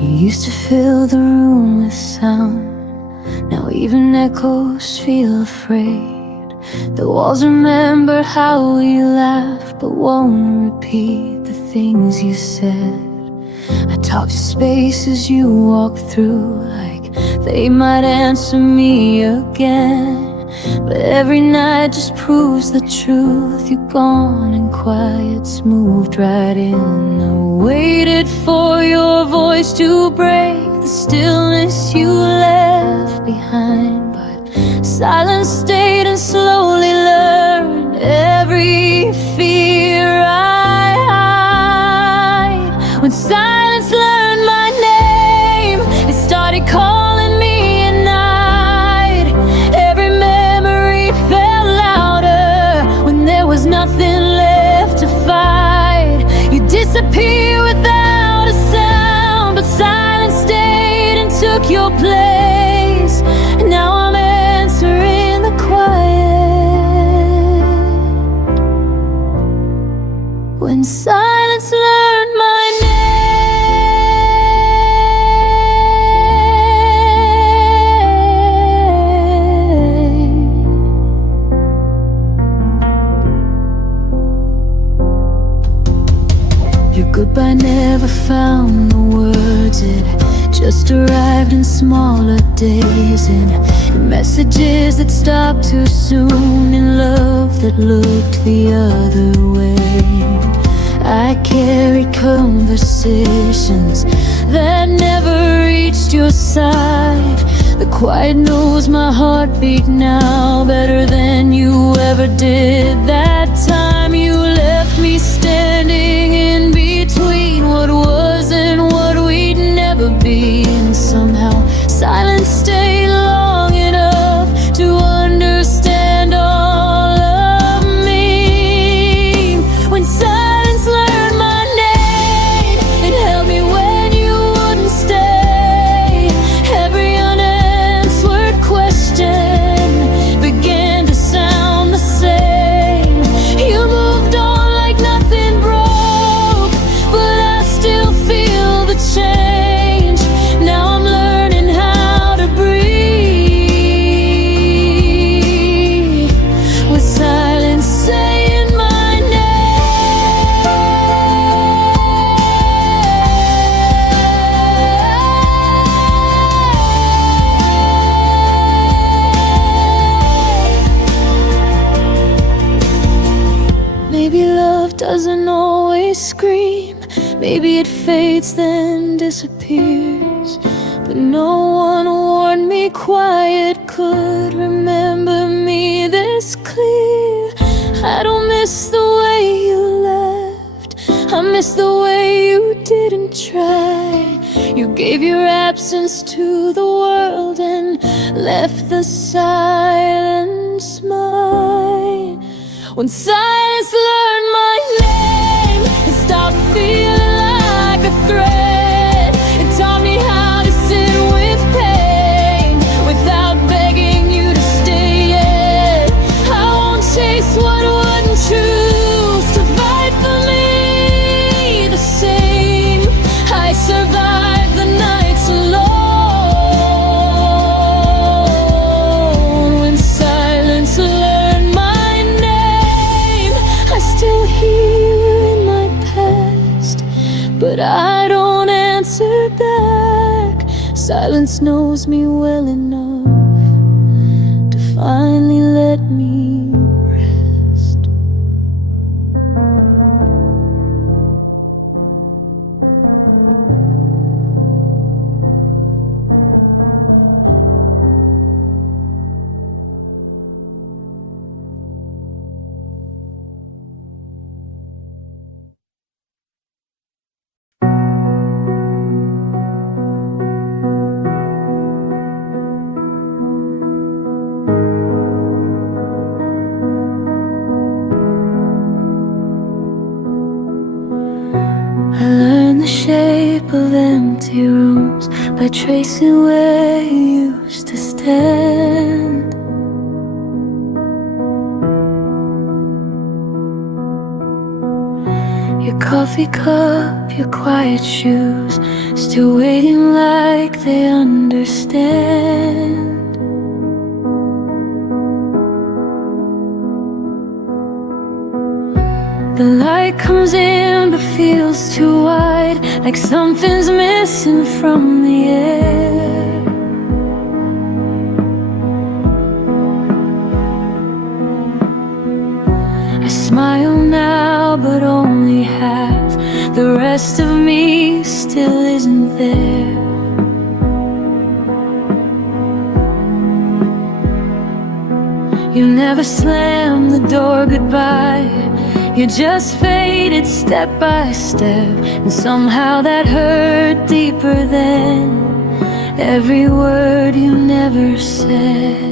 You used to fill the room with sound. Now even echoes feel afraid. The walls remember how we laughed, but won't repeat the things you said. I talk to spaces you walk through, like they might answer me again. But every night just proves the truth. You're gone and quiet's moved right in. I waited for your voice to break the stillness you left behind, but silence stayed and slowly learned every fear I hide. When silence learned my name, it started calling me at night. Every memory felt louder when there was nothing left to fight. You disappear without a sound, but silence stayed and took your place. And now I'm answering the quiet. When silence learned my name. Your goodbye never found the words. It just arrived in smaller days, in messages that stopped too soon, in love that looked the other way. I carried conversations that never reached your side. The quiet knows my heartbeat now better than you ever did that time. You left me standing in between what was and what we'd never be. And somehow silence stayed long enough to understand all of me. When silence learned my name, it held me when you wouldn't stay. Every unanswered question began to sound the same. You moved on like nothing broke, but I still feel the change. Now I'm learning how to breathe with silence saying my name. Maybe love doesn't always scream. Maybe it fades then disappears. But no one warned me quiet could remember me this clear. I don't miss the way you left, I miss the way you didn't try. You gave your absence to the world and left the silence mine. When silence learned my name, it stopped feeling like a threat. It taught me how to sit with pain without begging you to stay yet. I won't chase what wouldn't choose to fight for me the same. I survived the nights alone. When silence learned my name, I still hear in my past, but I don't answer back. Silence knows me well enough to finally let me rest. I learned the shape of empty rooms by tracing where you used to stand. Your coffee cup, your quiet shoes, still waiting like they understand. The light comes in but feels too wide, like something's missing from the air. I smile now but only half, the rest of me still isn't there. You never slammed the door goodbye, you just faded step by step, and somehow that hurt deeper than every word you never said.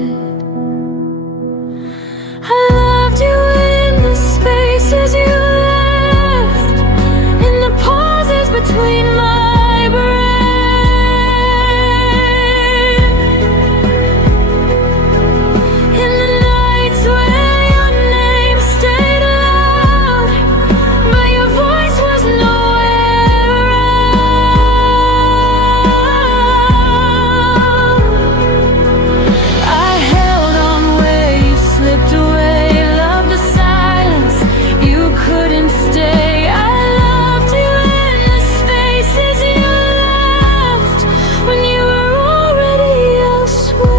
I loved you in the spaces you left, in the pauses between my breath, in the nights where your name stayed loud, but your voice was nowhere around. I held on where you slipped away, loved the silence, you couldn't stay. I loved you in the spaces you left, when you were already elsewhere.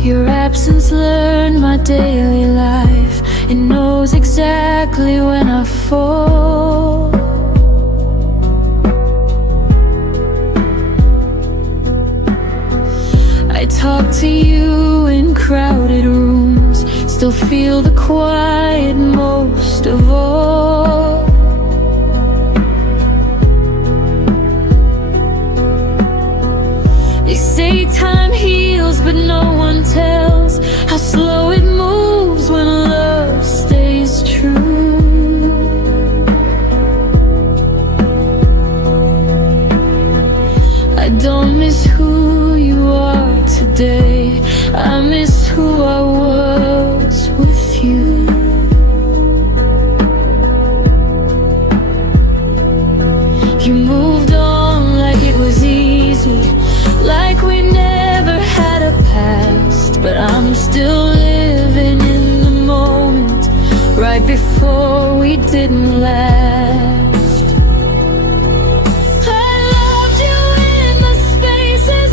Your absence learned my daily life, it knows exactly when I fall. I talk to you in crowded rooms, still feel the quiet most of all. They say time heals, but no one tells how slow it moves when love stays true. I don't miss who you are today, I miss who I was with you. You moved on like it was easy, like we never had a past, but I'm still living in the moment, right before we didn't last. I loved you in the spaces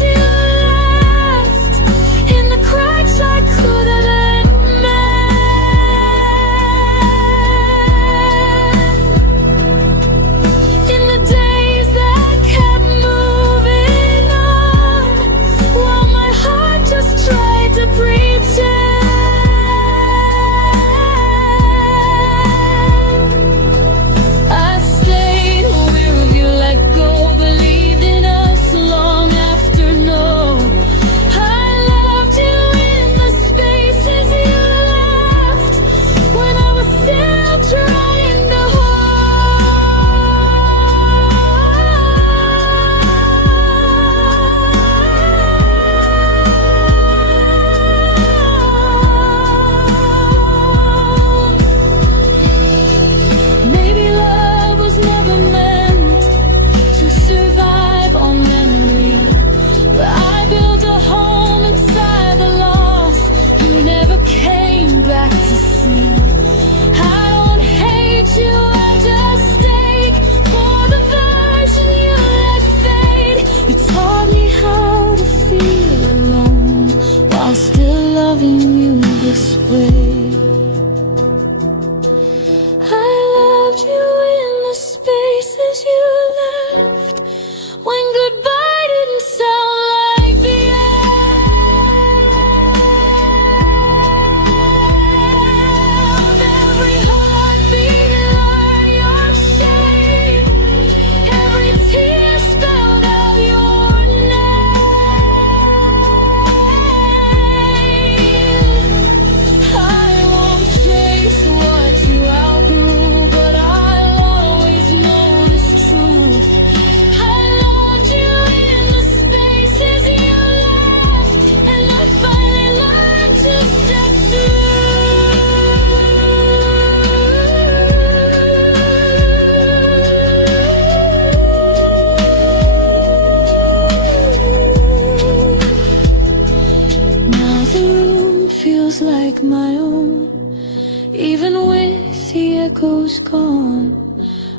echo's gone.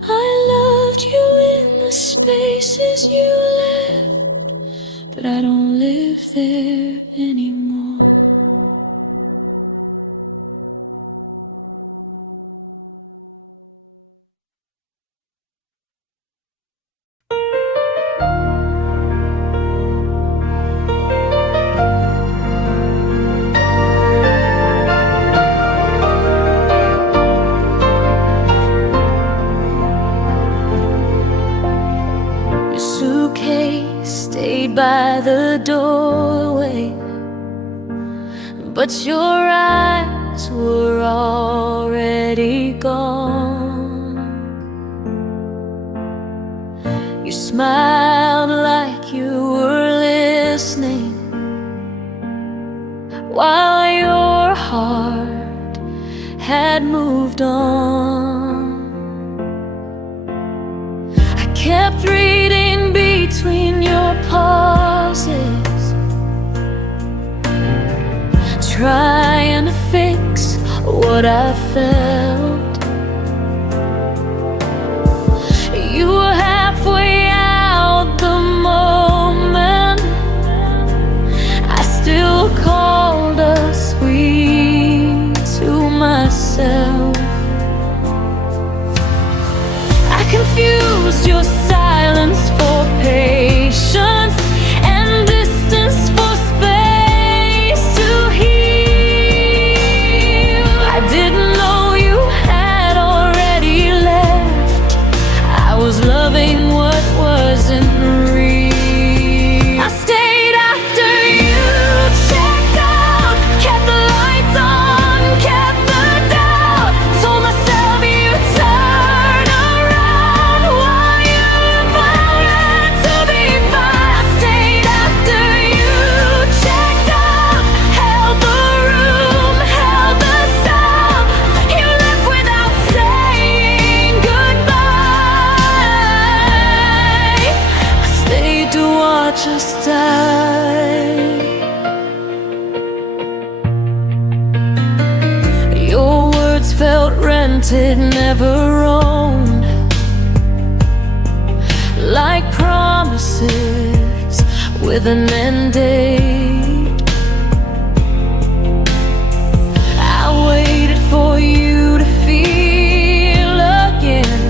I loved you in the spaces you left, but I don't live there anymore. Stayed by the doorway, but your eyes were already gone. You smiled like you were listening, while your heart had moved on. I kept reading between your pauses, trying to fix what I felt. You were halfway out the moment I still called us sweet to myself. I confused your silence for patience and distance for space to heal. I didn't know you had already left. I was loving what wasn't real. I stayed after you checked out, kept the lights on, kept the doubt, told myself you'd turn around while you planned to be fine. I stayed after you checked out, held the room, held the sound. You left without saying goodbye. I stayed to watch us die. Your words felt rented, never owned, like promises with an end date. I waited for you to feel again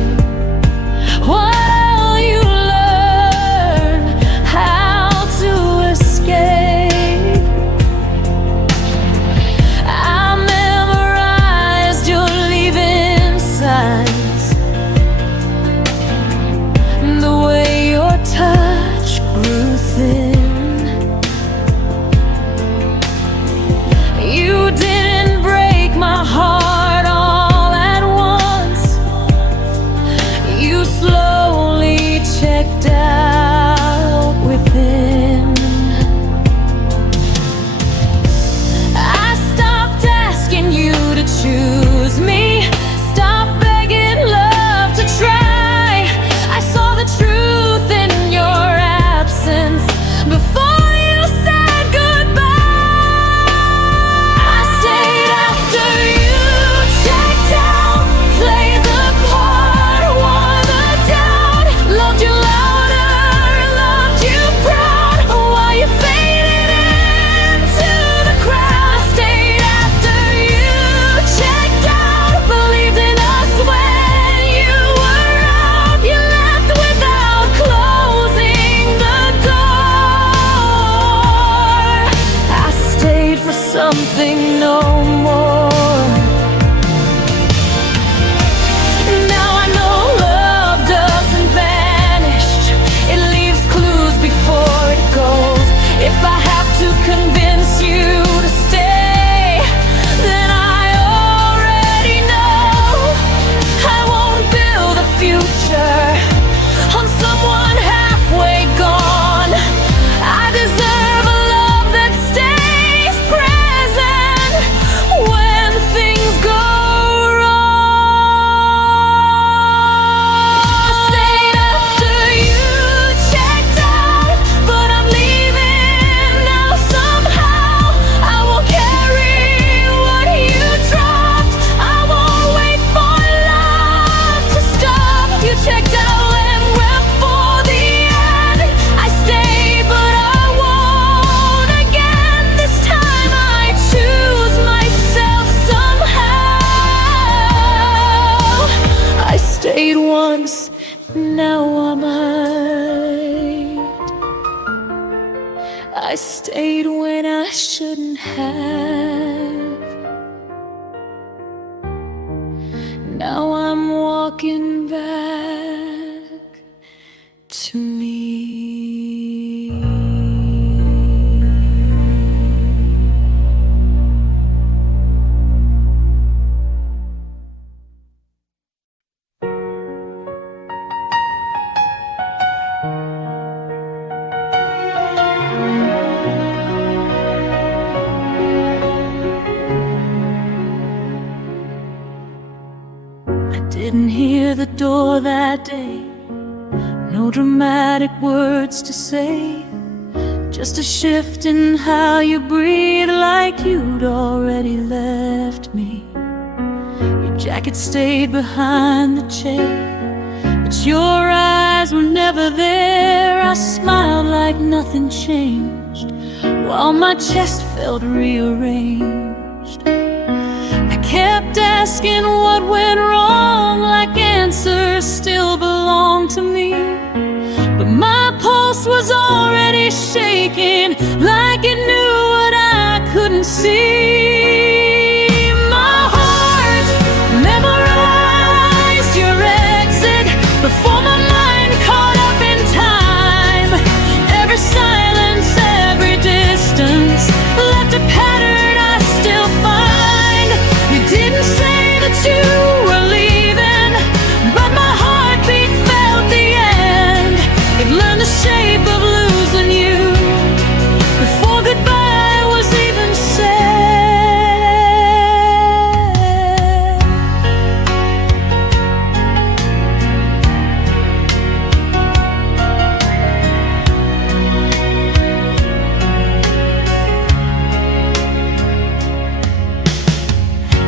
while you learn how to escape. I memorized your leaving signs, the way your touch grew thin. You didn't break my heart all at once. You slowly checked out within. I stopped asking you to choose me, stopped begging love to try. I saw the truth in your absence before you said goodbye. I stayed after you checked out, played the part, wore the doubt, loved you louder, loved you proud, while you faded into the crowd. I stayed after you checked out, believed in us when you were out. You left without closing the door. I stayed for something no more. Now I know love doesn't vanish, it leaves clues before it goes. If I have to convince you to stay, then I already know I won't build a future on someone halfway gone. I deserve a love that stays present when I stayed when I shouldn't have. Now I'm walking back to me. Didn't hear the door that day, no dramatic words to say, just a shift in how you breathe, like you'd already left me. Your jacket stayed behind the chair, but your eyes were never there. I smiled like nothing changed, while my chest felt rearranged. I kept asking what went wrong, like answers still belong to me. But my pulse was already shaking, like it knew what I couldn't see. My heart memorized your exit before my mind caught up in time. Every silence, every distance left a pattern I still find. You didn't say that you were leaving, but my heartbeat felt the end. It learned the shape of losing you before goodbye was even said.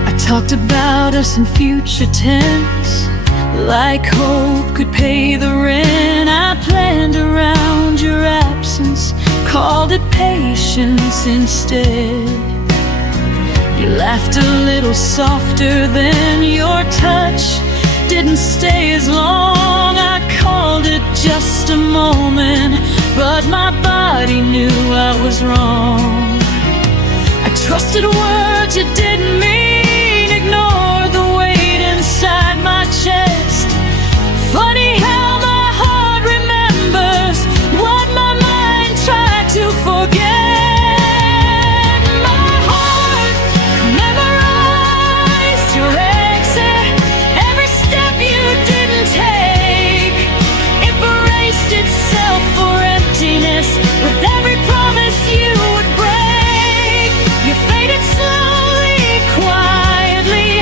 I talked about us in future tense, like hope could pay the rent. I planned around your absence, called it patience instead. You laughed a little softer then, your touch didn't stay as long. I called it just a moment, but my body knew I was wrong. I trusted words you didn't mean, ignored the weight inside my chest. Funny how my heart remembers what my mind tried to forget. My heart memorized your exit, every step you didn't take. It braced itself for emptiness with every promise you would break. You faded slowly, quietly,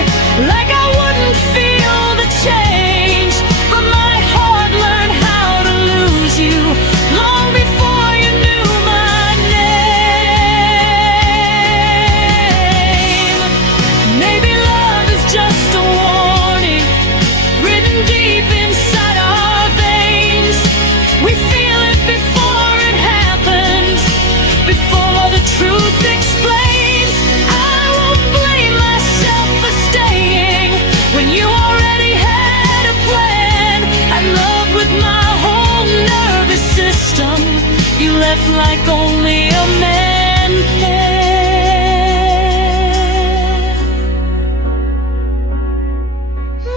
like I wouldn't feel the change. But my heart learned how to lose you long before you knew my name. Maybe love is just a warning written deep inside our veins. We feel it before it happens, before the truth explains. I won't blame myself for staying when you already had a plan. I loved with my whole nervous system. You left like only a man can.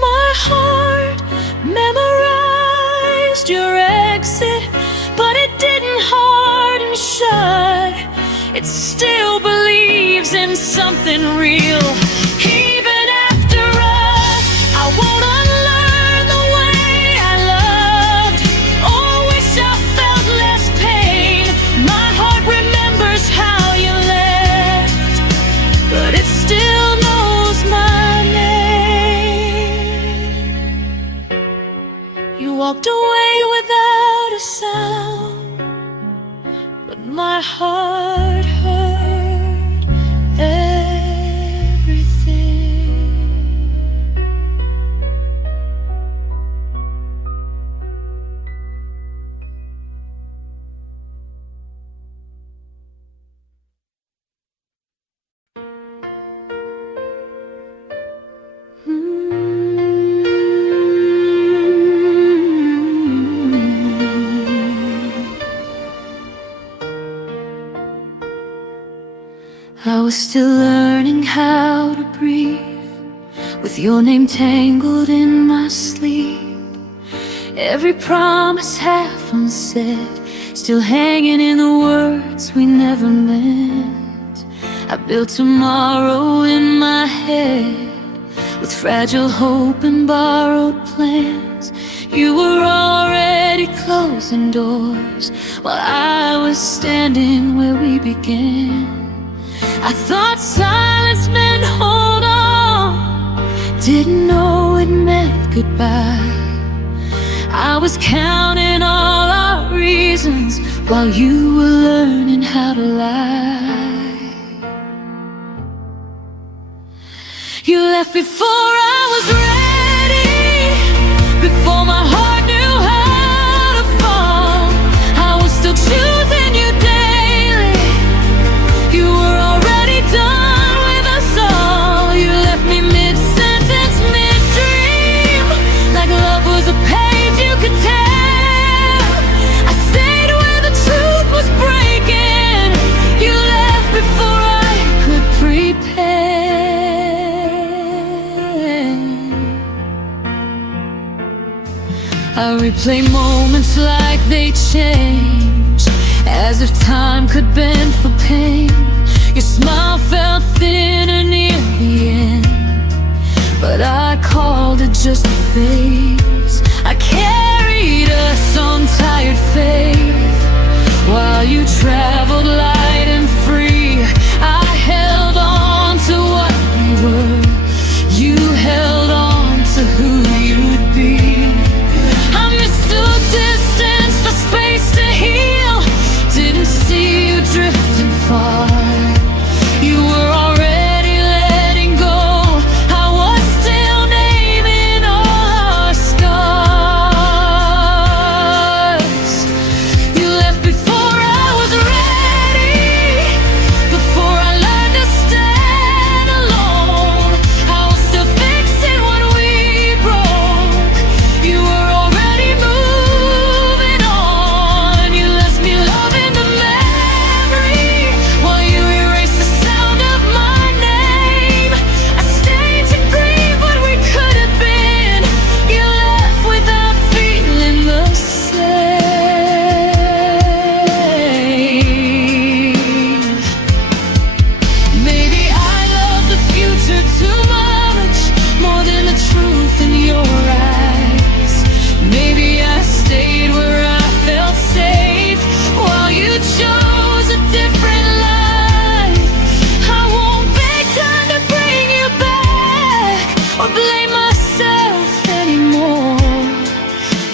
My heart memorized your exit, but it didn't harden shut. It still believes in something real. Even after us, I won't unlearn the way I loved, or wish I felt less pain. My heart remembers how you left, but it still knows my name. You walked away without a sound, but my heart heard everything. I was still learning how to breathe, with your name tangled in my sleep. Every promise half unsaid, still hanging in the words we never meant. I built tomorrow in my head, with fragile hope and borrowed plans. You were already closing doors, while I was standing where we began. I thought silence meant hold on, didn't know it meant goodbye. I was counting all our reasons, while you were learning how to lie. You left before I was ready, before my heart knew how to fall. I was still choosing you daily. You were already done with us all. You left me mid-sentence, mid-dream, like love was a page you could tell. I stayed where the truth was breaking. You left before I could prepare. I replay moments like they change, as if time could bend for pain. Your smile felt thinner near the end, but I called it just a phase. I carried us on tired faith, while you traveled light and free. I held on to what we were, you held on to who you'd be. I mistook distance for space to heal, didn't see you drifting far. You were already letting go, I was still naming all our scars. You left before I was ready, before I learned to stand alone. I was still fixing what we broke. You were already moving on. You left me loving the memory, while you erased the sound of my name. I stayed to grieve what we could have been. You left without feeling the same. Maybe I love the future too much, more than the truth in your eyes. Maybe I stayed where I felt safe, while you chose a different life. I won't beg time to bring you back, or blame myself anymore,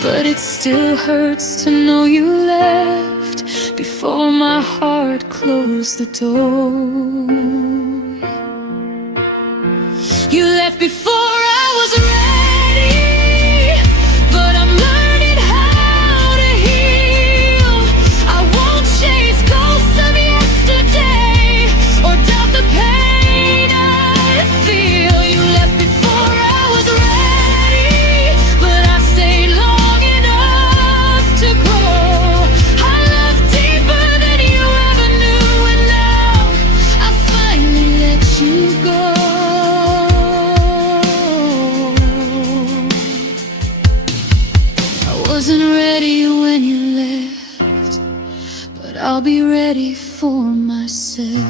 but it still hurts to know you left before my heart closed the door. You left before I was ready, but I'm learning how to heal. I won't chase ghosts of yesterday, or doubt the pain I feel. You left before I was ready, but I stayed long enough to grow. I love deeper than you ever knew, and now I finally let you go. I wasn't ready when you left, but I'll be ready for myself.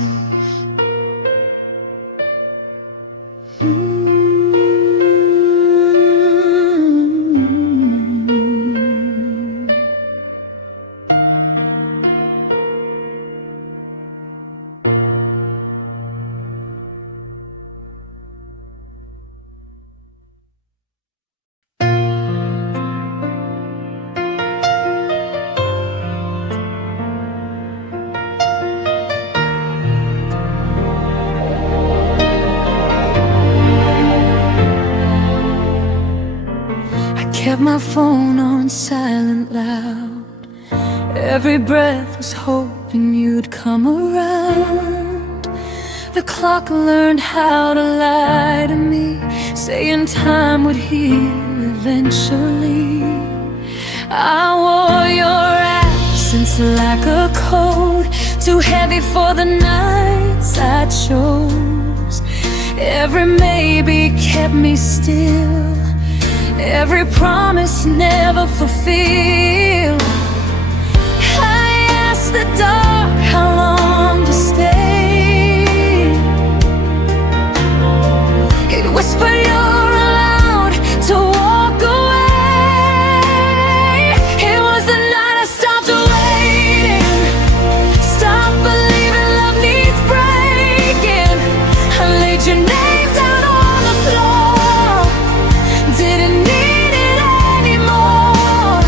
Kept my phone on silent loud, every breath was hoping you'd come around. The clock learned how to lie to me, saying time would heal eventually. I wore your absence like a coat too heavy for the nights I chose. Every maybe kept me still, every promise never fulfilled. I asked the dark how long to stay. It whispered you're allowed to walk away. It was the night I stopped waiting, stopped believing love needs breaking. I laid your name down on the floor, didn't need it anymore.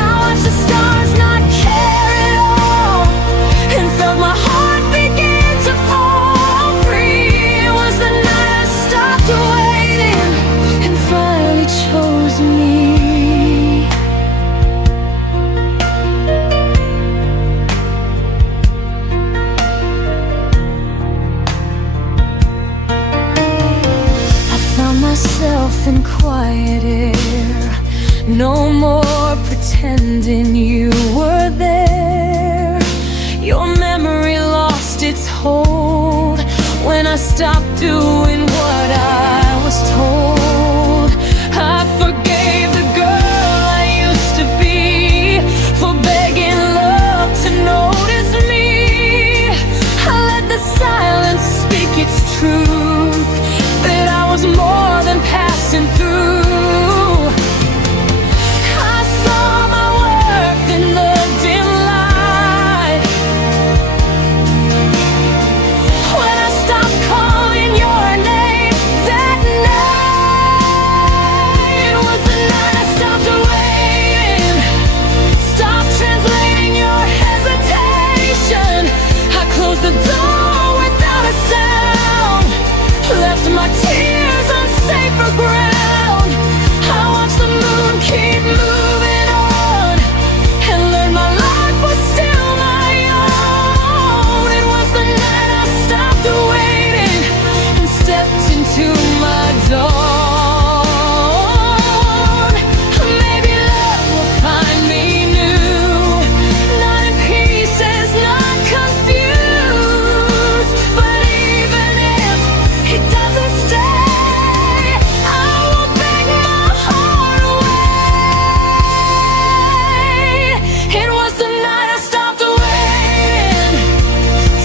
I watched the stars not care at all, and felt my heart begin to fall free. It was the night I stopped waiting and finally chose me. I found myself in quiet air, no more pretending you were there. Your memory lost its hold when I stopped doing what I was told. I forgave the girl I used to be for begging love to notice me. I let the silence speak its truth, that I was more than passing through. I saw my worth in the dim light when I stopped calling your name that night. It was the night I stopped waiting, stopped translating your hesitation. I closed the door without a sound, left my tears on safer ground. I watched the moon keep moving on, and learned my life was still my own. It was the night I stopped waiting and stepped into my dawn. Maybe love will find me new, not in pieces, not confused. But even if it doesn't stay, I won't beg my heart away. It was the night I stopped waiting,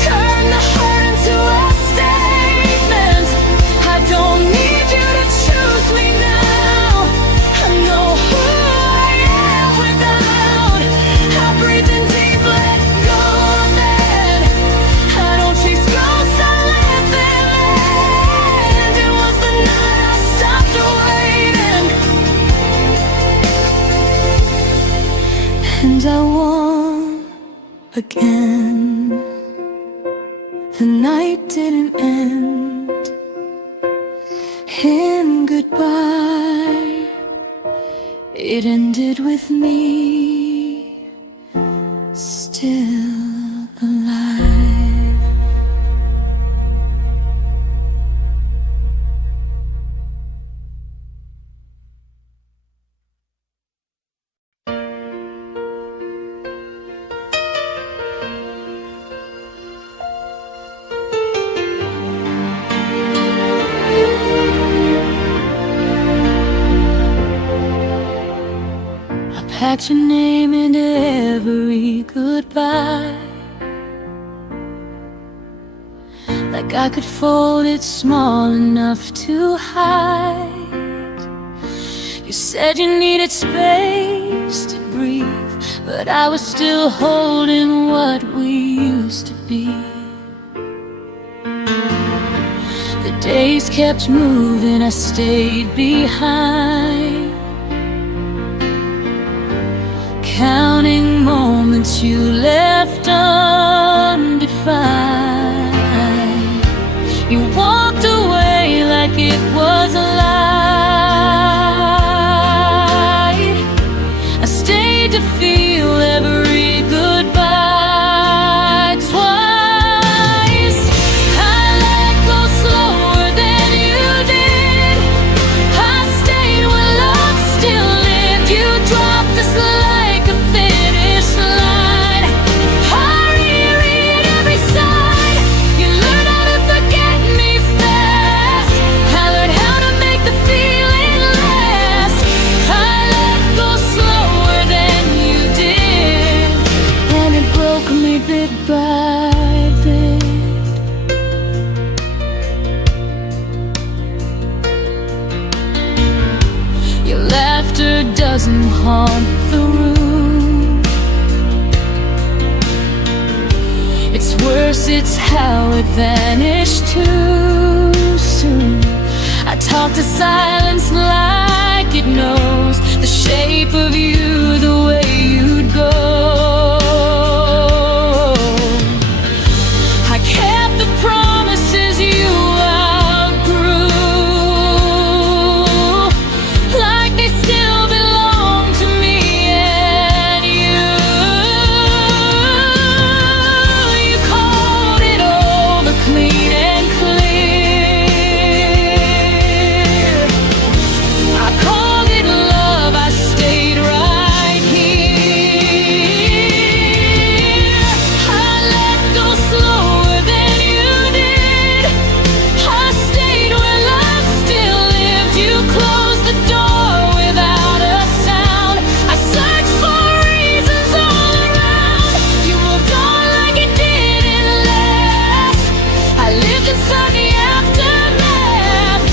turned the hurt into a statement. I don't need you to choose me now, I know who I am without. I breathe in deep, let go of it. I don't chase ghosts, I let them in. It was the night I stopped waiting, and I won again. The night didn't end in goodbye, it ended with me still alive. I packed your name into every goodbye, like I could fold it small enough to hide. You said you needed space to breathe, but I was still holding what we used to be. The days kept moving, I stayed behind, counting moments you left undefined. You walked away like it was a lie. I stayed to feel every goodbye twice. I let go slower than you did, I stayed when love still lived. You dropped us like a finish line. bit by bit. Your laughter doesn't haunt the room. It's worse, it's how it vanished too soon. I talk to silence like it knows the shape of you, the way you'd go. I kept the promises you outgrew, like they still belong to me and you. You called it over clean and clear. I called it love, I stayed right here. I let go slower than you did. I stayed where love still lived. You closed the door without a sound. I searched for reasons all around. You moved on like it didn't last. I lived inside the aftermath.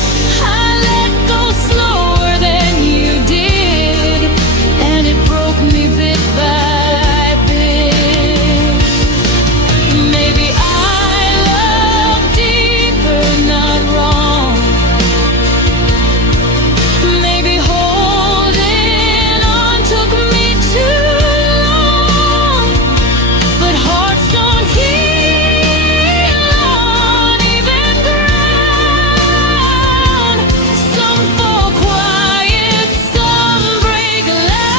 I let go slower than you did, and it broke me bit by bit. Maybe I loved deeper, not wrong. Maybe holding on took me too long. But hearts don't heal on even ground. Some fall quiet, some break loud.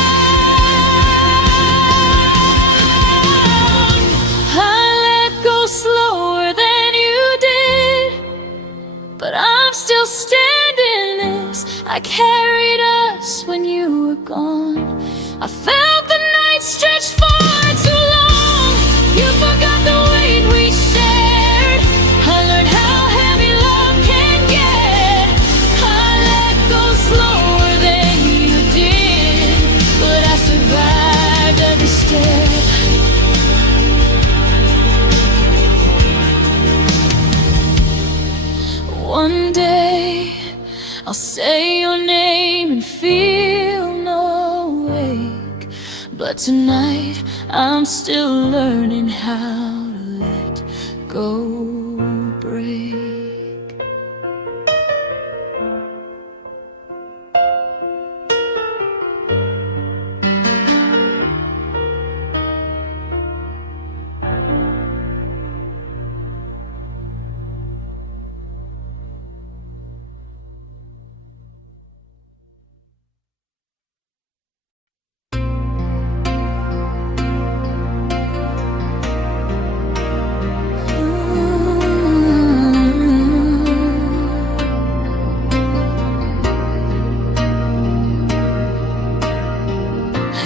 I let go slower than you did, but I'm still standing this. I carried us when you were gone. I felt the night stretch far too long. You forgot the weight we shared. I learned how heavy love can get. I let go slower than you did, but I survived every step. One day I'll say your name and feel no ache, but tonight I'm still learning how to let go break.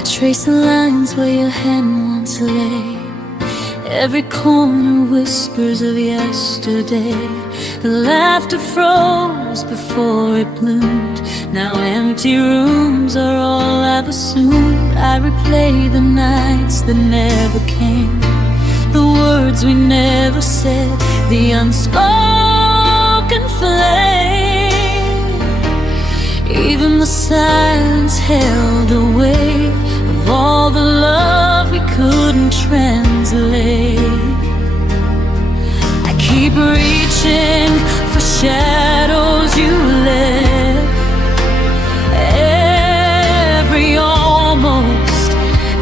Trace the lines where your hand once lay. Every corner whispers of yesterday. The laughter froze before it bloomed. Now empty rooms are all I've assumed. I replay the nights that never came, the words we never said, the unspoken flame. Even the silence held a weight of all the love we couldn't translate. I keep reaching for shadows you left. Every almost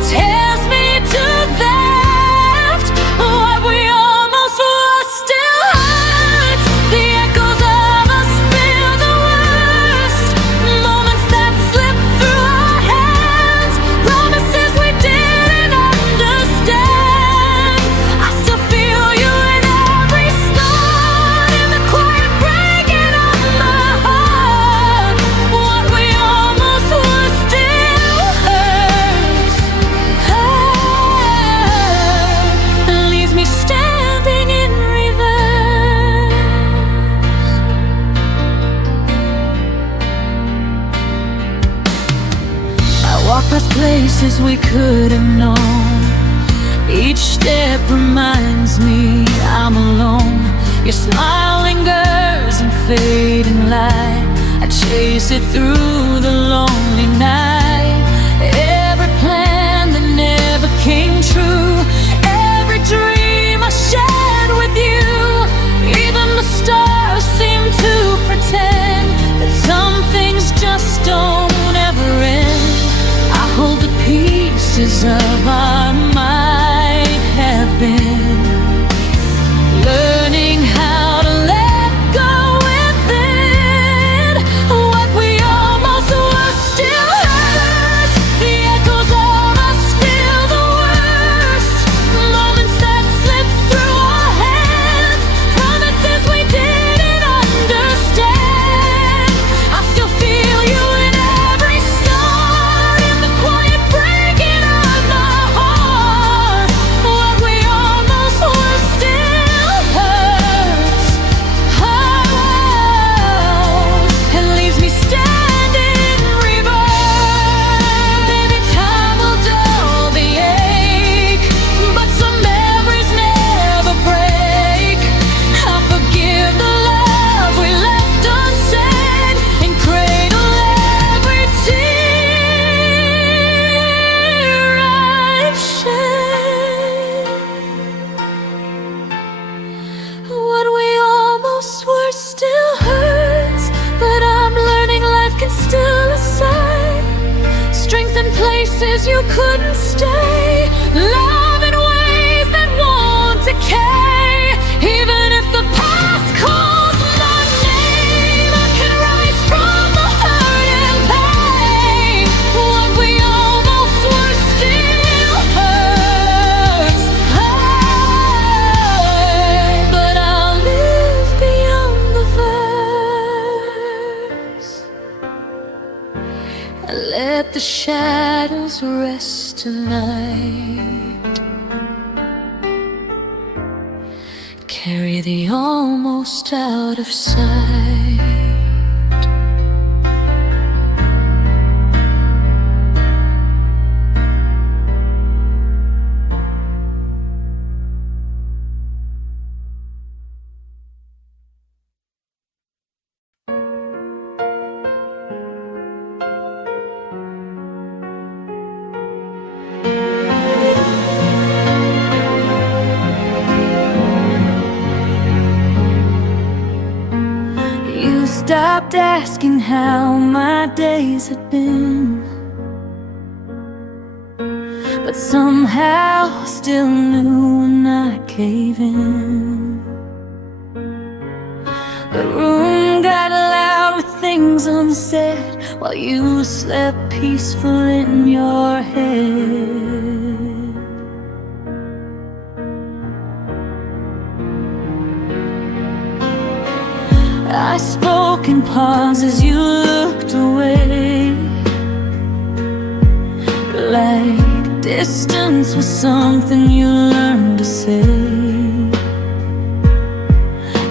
tears me to that. What we almost were still hurts. The echoes of us feel the worst. Moments that slip through our hands, promises we didn't understand. I still feel you in every start, in the quiet breaking of my heart. What we almost were still hurts. Leaves me standing in reverse. I walk past places we could have known. Each step reminds me I'm alone. Your smile lingers in fading light. I chase it through the lonely night. Every plan that never came true, every dream I shared with you. Even the stars seem to pretend that some things just don't ever end. I hold the pieces of our might have been, learning how to let go within. What we almost were still hurts. The echoes of us feel the worst. Moments that slip through our hands, promises we didn't understand. I still feel you in every star, in the quiet breaking of my heart. What we almost were still hurts. Oh, it leaves me standing reversed. Maybe time will dull the ache, but some memories never break. I forgive the love we left unsaid, and cradle every tear I've shed. What we almost were still hurts, but I'm learning life can still aside. Strength in places you couldn't stay, love in ways that won't decay. Even if the past calls my name, I can rise from the hurt and pain. What we almost were still hurts. But I'll live beyond the verse. Let the shadows rest tonight. Carry the almost out of sight. You stopped asking how my days had been, but somehow still knew when I gave in. The room got loud with things unsaid while you slept peaceful in your head. I spoke in pauses, you looked away, like distance was something you learned to say.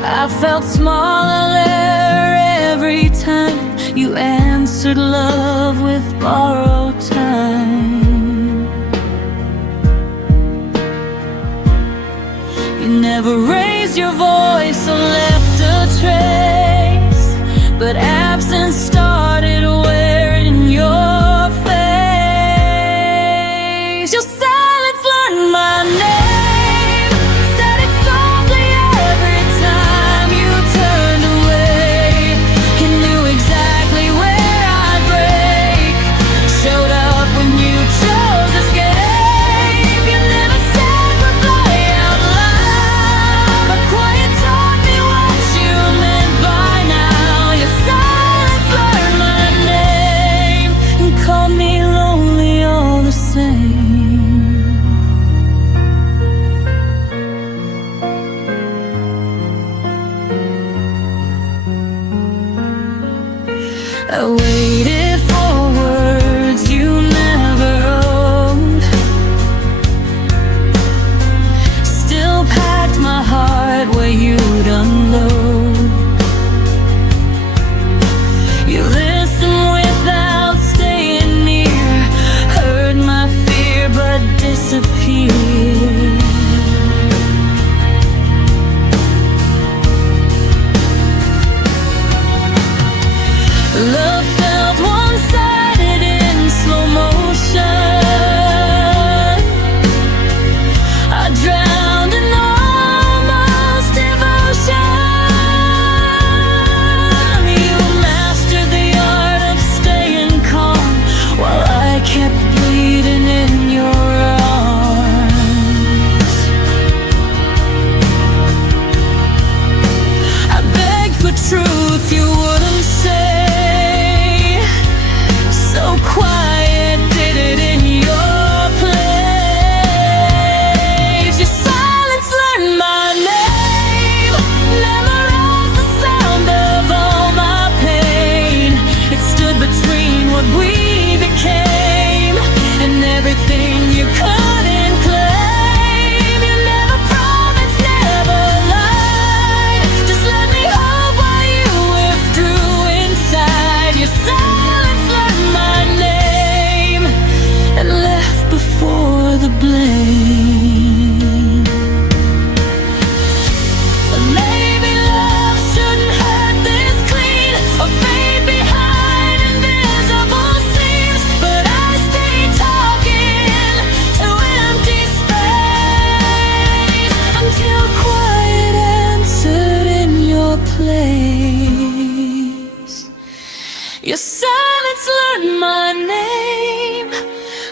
I felt smaller every time you answered love with borrowed time. You never raised your voice or left a trace, but absence started wearing your face. Your silence learned my name, said it softly every time you turned away. You knew exactly where I'd break, showed up when you chose escape. You never said goodbye out loud, but quiet taught me what you meant by now. Your silence learned my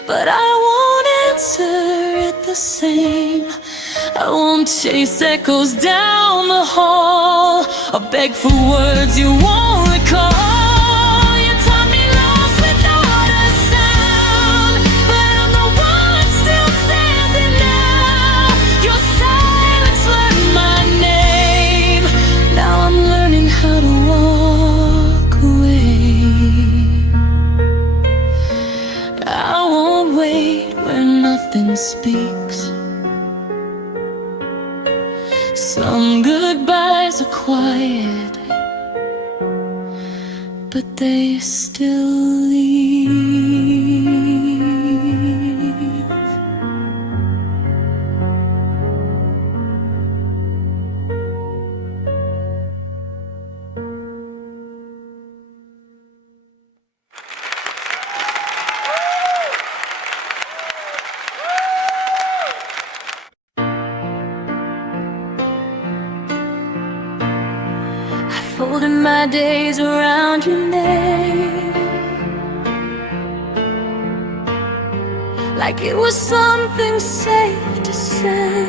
but I won't answer it the same. I won't chase echoes down the hall or beg for words you won't recall. You taught me lost without a sound, but I'm the one still standing now. Your silence learned my name. Now I'm learning how to walk away. I won't wait where nothing speaks. Some goodbyes are quiet, but they still leave. Folding my days around your name, like it was something safe to say.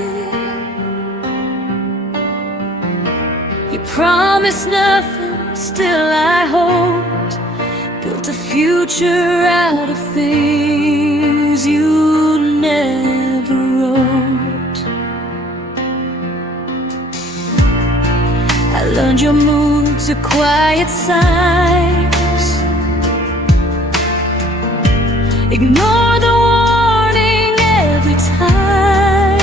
You promised nothing, still I hoped. Built a future out of things you never wrote. I learned your moods are quiet signs. Ignore the warning every time.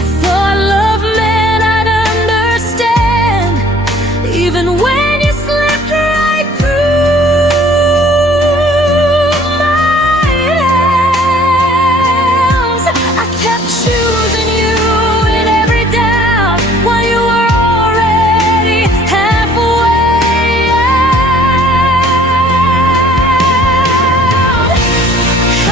I thought love meant I'd understand, even when you slipped right through my hands. I kept choosing you in every doubt, while you were already halfway out.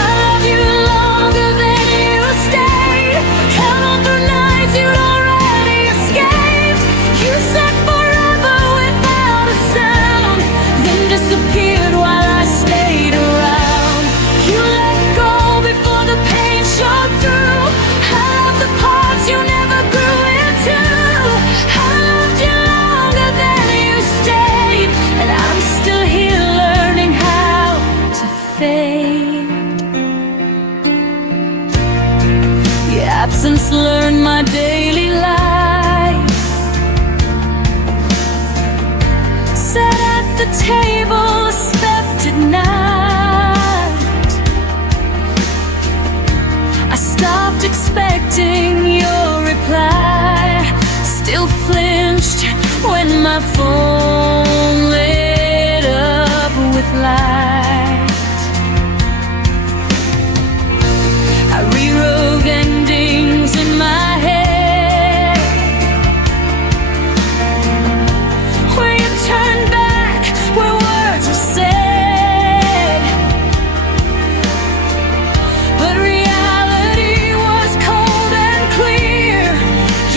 I love you longer than you stayed. Held on through nights you'd already escaped. You said forever without a sound, then disappeared while I stayed around. You let go before the pain showed through. I loved the parts you never grew into. I loved you longer than you stayed, and I'm still here learning how to fade. Your absence learned my daily life. Sat at the table, expected night. I stopped expecting your reply. Still flinched when my phone lit up with light. I rewrote endings in my head, where you turned back, where words were said. But reality was cold and clear.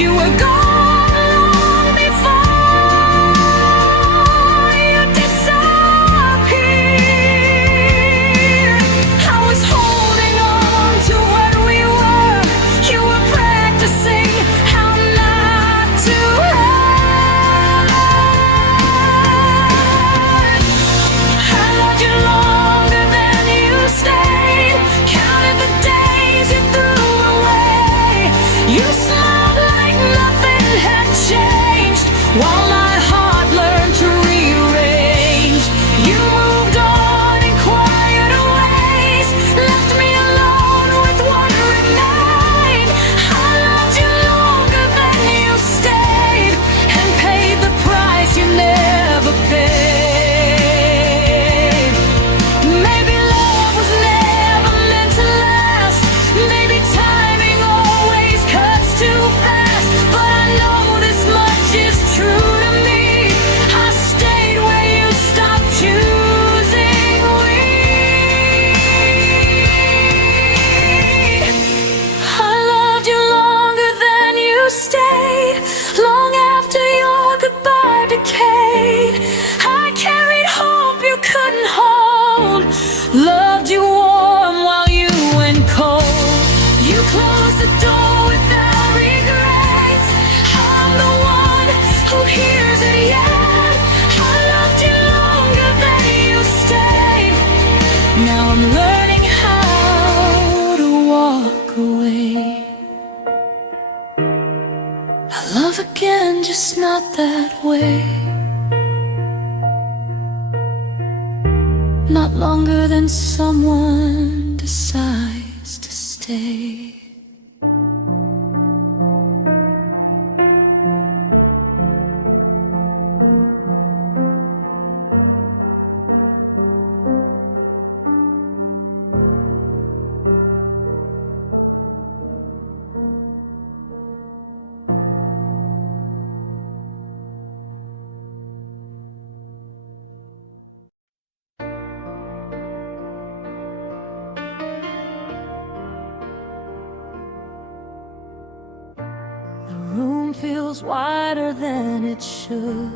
You were gone long before you disappeared. close the door without regret. I'm the one who hears it yet. I loved you longer than you stayed. Now I'm learning how to walk away. I love again, just not that way. Not longer than someone decides to stay. The room feels wider than it should,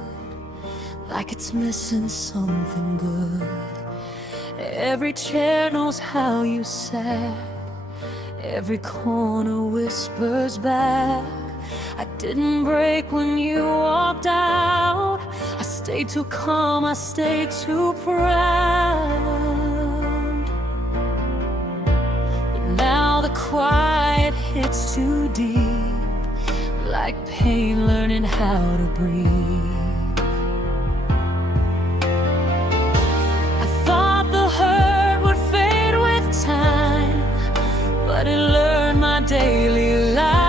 like it's missing something good. Every chair knows how you sat, every corner whispers back. I didn't break when you walked out. I stayed too calm, I stayed too proud. But now the quiet hits too deep, like pain learning how to breathe. I thought the hurt would fade with time, but it learned my daily life.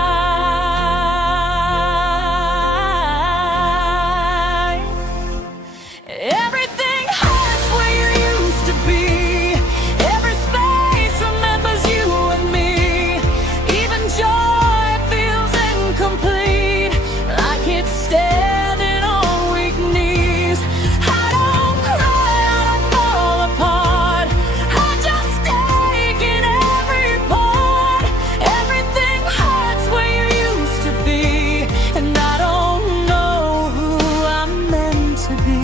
Everything hurts where you used to be. Every space remembers you and me. Even joy feels incomplete, like it's standing on weak knees. I don't cry, I don't fall apart, I just take in every part. Everything hurts where you used to be, and I don't know who I'm meant to be.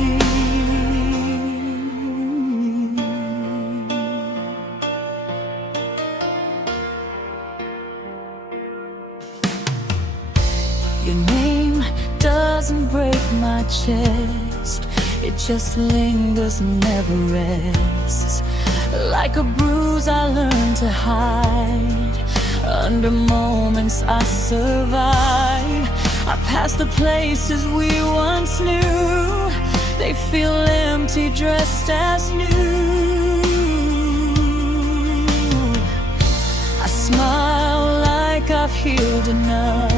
Your name doesn't break my chest, it just lingers, never rests. Like a bruise I learned to hide, under moments I survive. I pass the places we once knew, they feel empty, dressed as new. I smile like I've healed enough,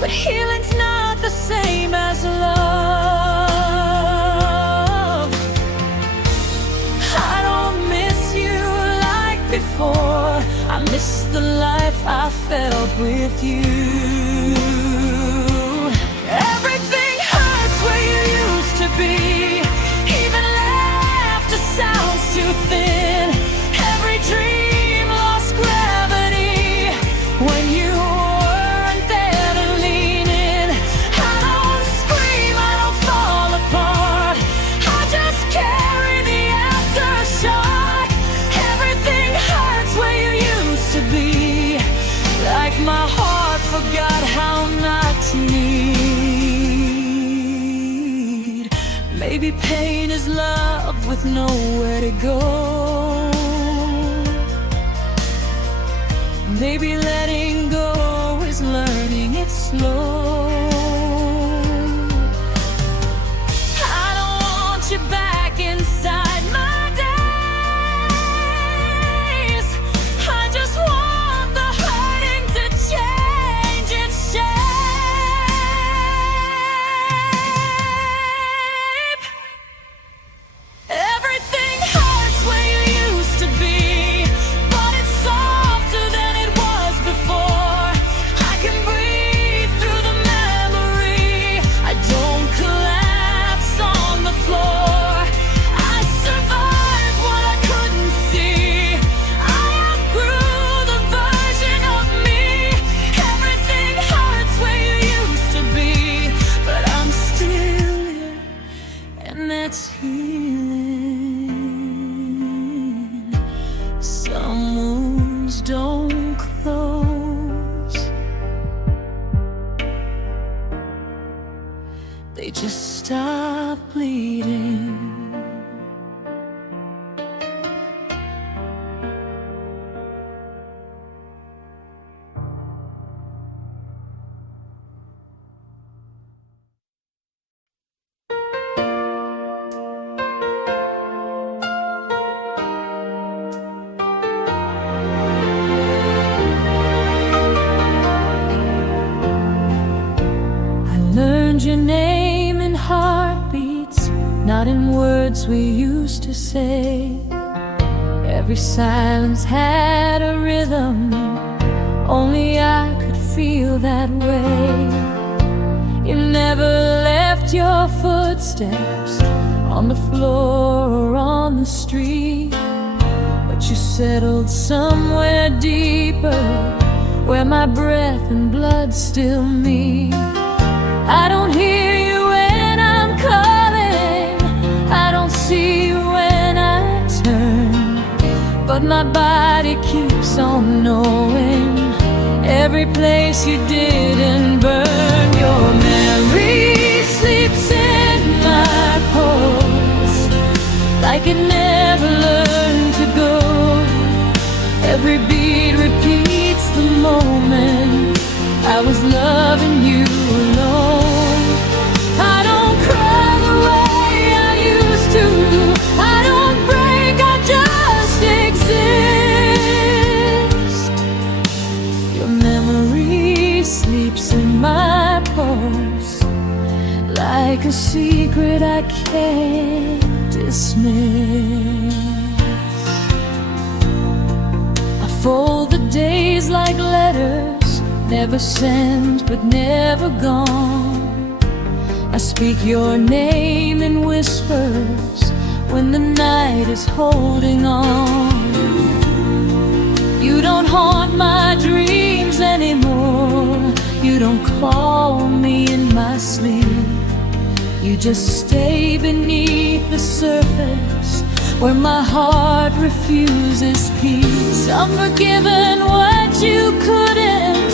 but healing's not the same as love. I don't miss you like before, I miss the life I felt with you. Everything hurts where you used to be, even laughter sounds too thin. Every dream lost gravity when you weren't there to lean in. I don't scream, I don't fall apart, I just carry the aftershock. Everything hurts where you used to be, like my heart forgot how not to need. Maybe pain is love with nowhere to go. Maybe letting go is learning it slow. I don't want you back inside my days, I just want the hurting to change its shape. Everything hurts where you used to be, but it's softer than it was before. I can breathe through the mess. not in words we used to say. Every silence had a rhythm, only I could feel that way. You never left your footsteps on the floor or on the street, but you settled somewhere deeper, where my breath and blood still meet. I don't hear you when I'm calling, I don't see you when I turn, but my body keeps on knowing every place you didn't burn. Your memory sleeps in my pulse, like it never learned to go. Every beat repeats the moment I was loving you alone. I don't cry the way I used to, I don't break, I just exist. Your memory sleeps in my pulse, like a secret I can't dismiss. I fold the days like letters, never sent but never gone. I speak your name in whispers when the night is holding on. You don't haunt my dreams anymore, you don't call me in my sleep. You just stay beneath the surface, where my heart refuses peace. I'm forgiven what you couldn't,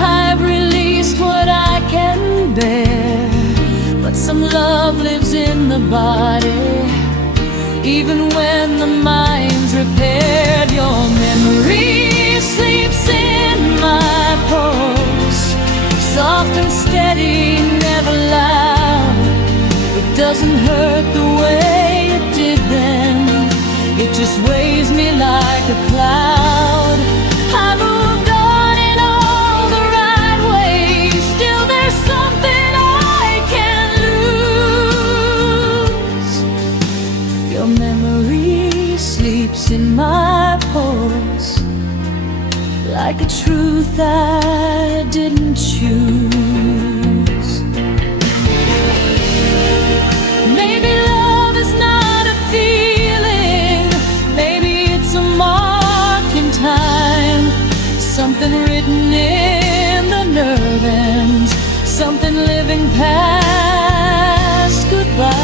I've released what I can bear, but some love lives in the body, even when the mind's repaired. Your memory sleeps in my pulse, soft and steady, never loud. It doesn't hurt the way it did then, it just weighs me like a cloud. I moved on in all the right ways, still there's something I can't lose. Your memory sleeps in my pulse, like a truth I didn't choose. Maybe love is not a feeling, maybe it's a mark in time, something written in the nerve ends, something living past goodbye.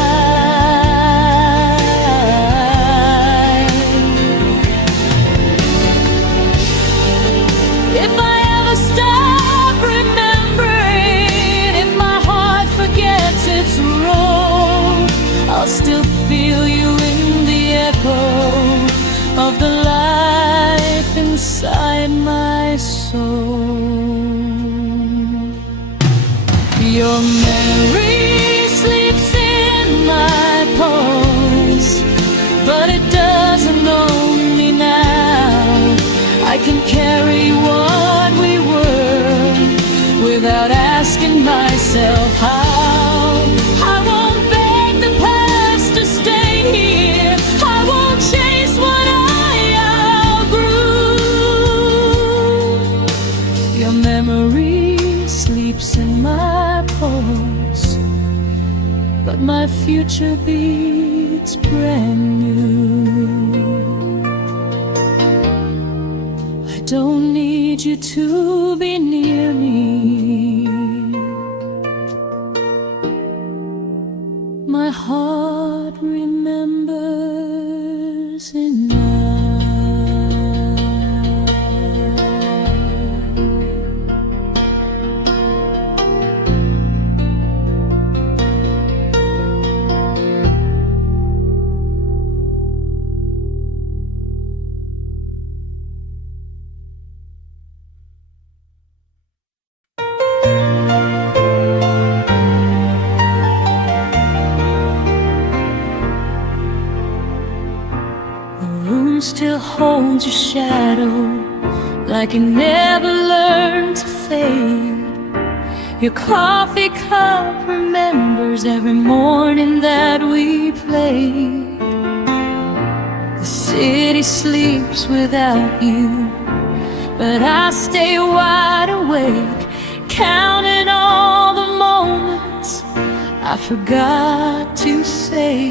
If I ever stop remembering, if my heart forgets its role, I'll still feel you in the echo of the life inside my soul. Your memory sleeps in my pulse, but it doesn't own me now. I can carry what we were without asking myself how. I won't beg the past to stay here, I won't chase what I outgrew. Your memory sleeps in my pulse, but my future beats brand new. I don't need you to be near me, my heart remembers enough. Still holds your shadow, like it never learned to fade. Your coffee cup remembers every morning that we played. The city sleeps without you, but I stay wide awake, counting all the moments I forgot to say.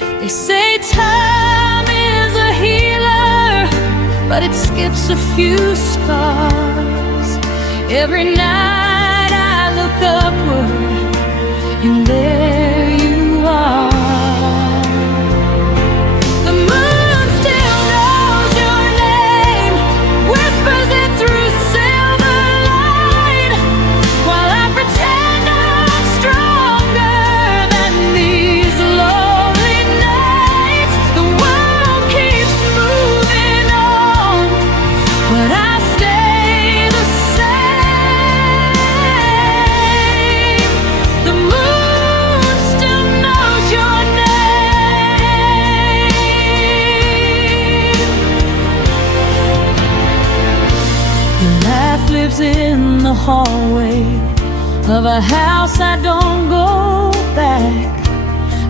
They say time is a healer, but it skips a few scars. Every night I look upward, and there you are. The moon still knows your name, whispers it through silver light, while I pretend I'm stronger than these lonely nights. The world keeps moving on, but I stay the same. The moon still knows your name. Your laugh lives in the hallway of a house I don't go back.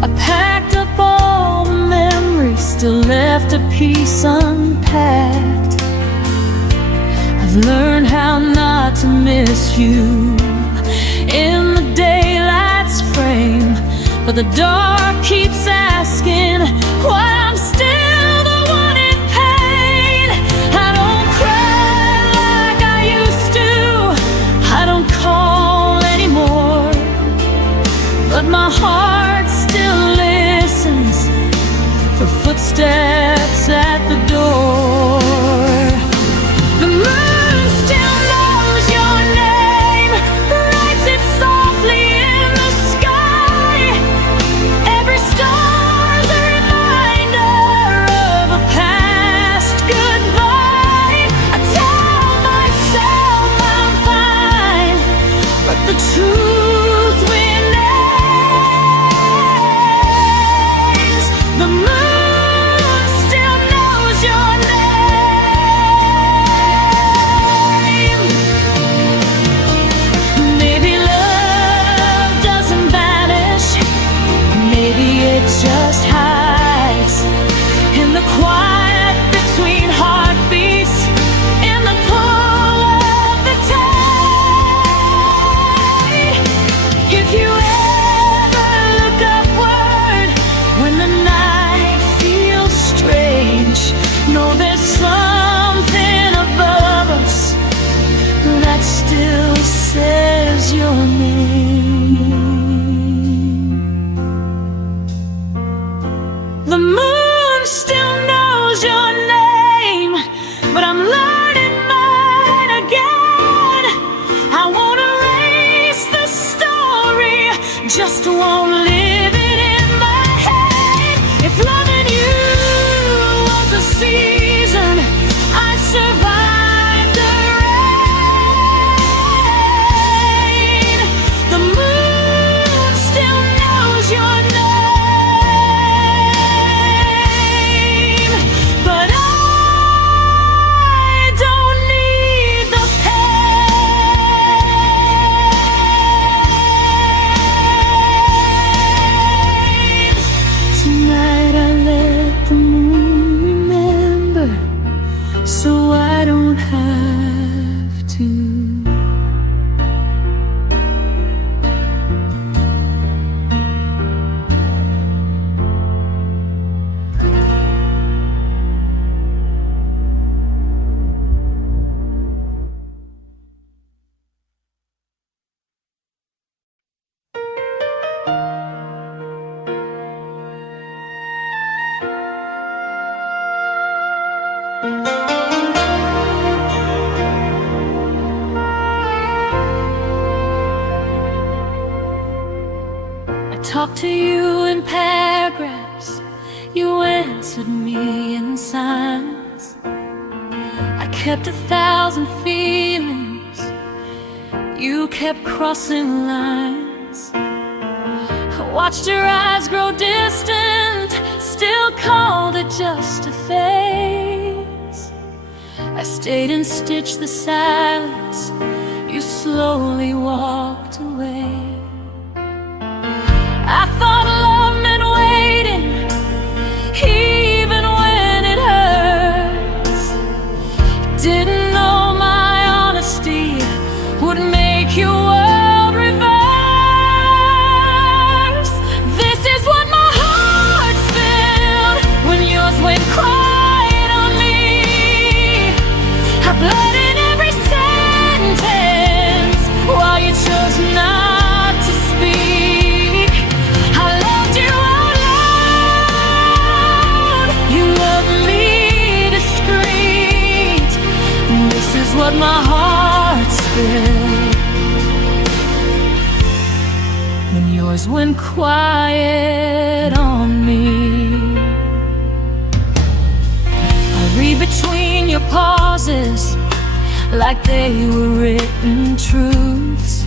I packed up all the memories, still left a piece unpacked. I've learned how not to miss you in the daylight's frame, but the dark keeps asking why I'm still the one in pain. I don't cry like I used to, I don't call anymore, but my heart still listens for footsteps at the door. The moon still knows your name, writes it softly in the sky. Every star's a reminder of a past goodbye. I tell myself I'm fine, but the truth remains. The moon still knows your name. Maybe love doesn't vanish, maybe it just hides in the quiet between heartbeats, in the pull of the tide. If you ever look upward when the night feels strange, know there's something above us that still says your name. The moon still knows your name, but I'm learning mine again. I won't erase the story, just won't live it in my head. If loving you was a season, I survived the rain. The moon still knows your name, but I don't need the pain. Tonight I let the moon remember, so I don't have to. I talked to you in paragraphs, you answered me in signs. I kept 1,000 feelings, you kept crossing lines. I watched your eyes grow distant, still called it just a phase. I stayed and stitched the silence, you slowly walked away. I thought love meant waiting, even when it hurts. Didn't know my honesty would make your world reverse. This is what my heart felt when yours went quiet on me. I bled in every sentence while you chose not to speak. I loved you out loud, you loved me discreet. This is what my heart spilled when yours went quiet on me. I read between your pauses like they were written truths.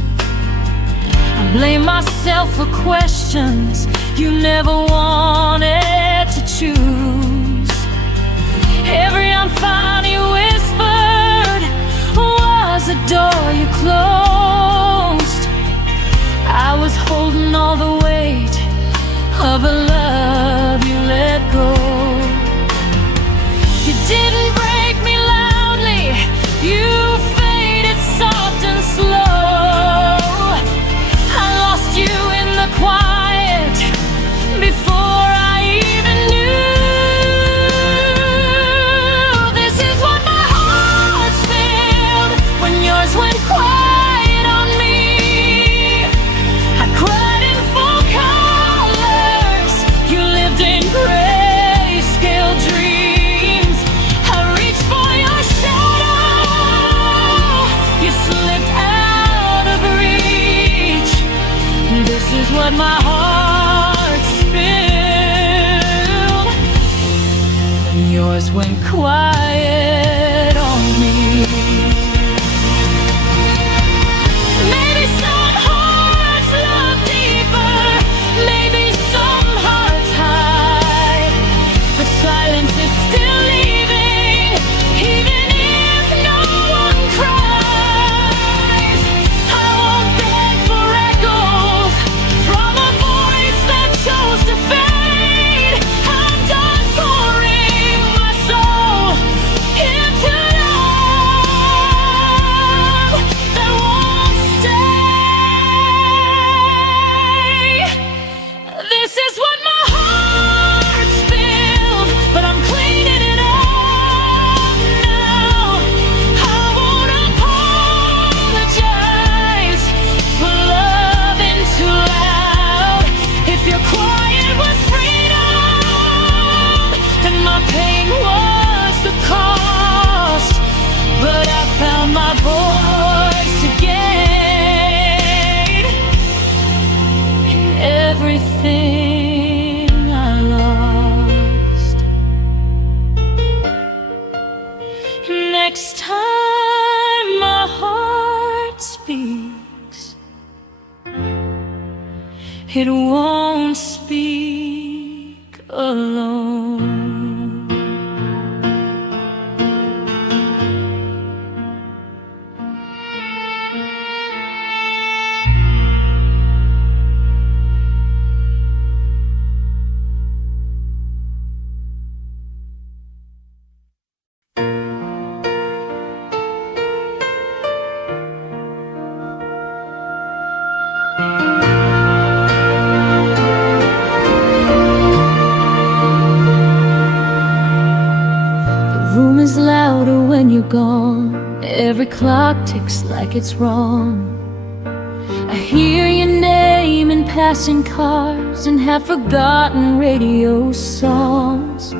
I blame myself for questions you never wanted to choose. Every I'm fine you whispered was a door you closed. I was holding all the weight of a love you let go. You didn't break me loudly, you faded soft and slow. I lost you in the quiet before I even knew. This is what my heart felt when yours went quiet on me. I cried in full colors, you lived in grayscale dreams. I reached for your shadow, you slipped out of reach. This is what my heart spilled when yours went quiet on me. Maybe some hearts love deeper, maybe some hearts hide, but silence is still leaving, even if no one cries. I won't beg for echoes from a voice that chose to fade. I'm done pouring my soul into love that won't stay. This is what my heart spilled, but I'm cleaning it up now. I won't apologize for loving too loud. If your quiet was freedom, and my pain was the cost, but I found my voice again in everything I lost. Next time my heart speaks, it won't speak alone. The room is louder when you're gone. Every clock ticks like it's wrong. I hear your name in passing cars and half-forgotten radio songs.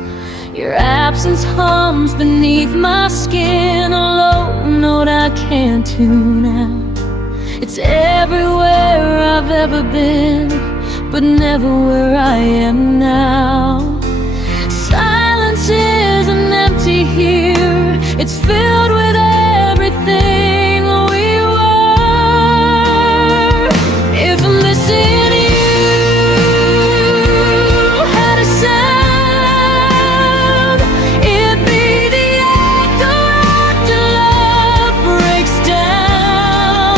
Your absence hums beneath my skin, a low note I can't tune out. It's everywhere I've ever been, but never where I am now. Silence isn't empty here, it's filled with everything we were. If missing you had a sound, it'd be the echo after love breaks down.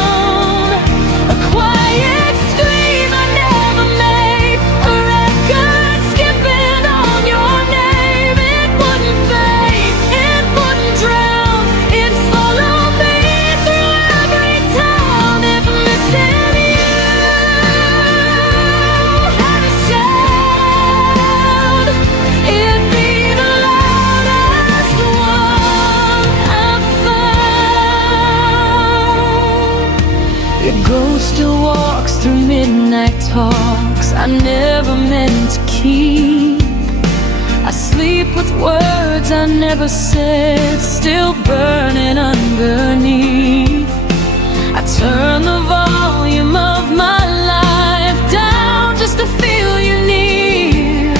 Your ghost still walks through midnight talks I never meant to keep. I sleep with words I never said, still burning underneath. I turn the volume of my life down just to feel you near.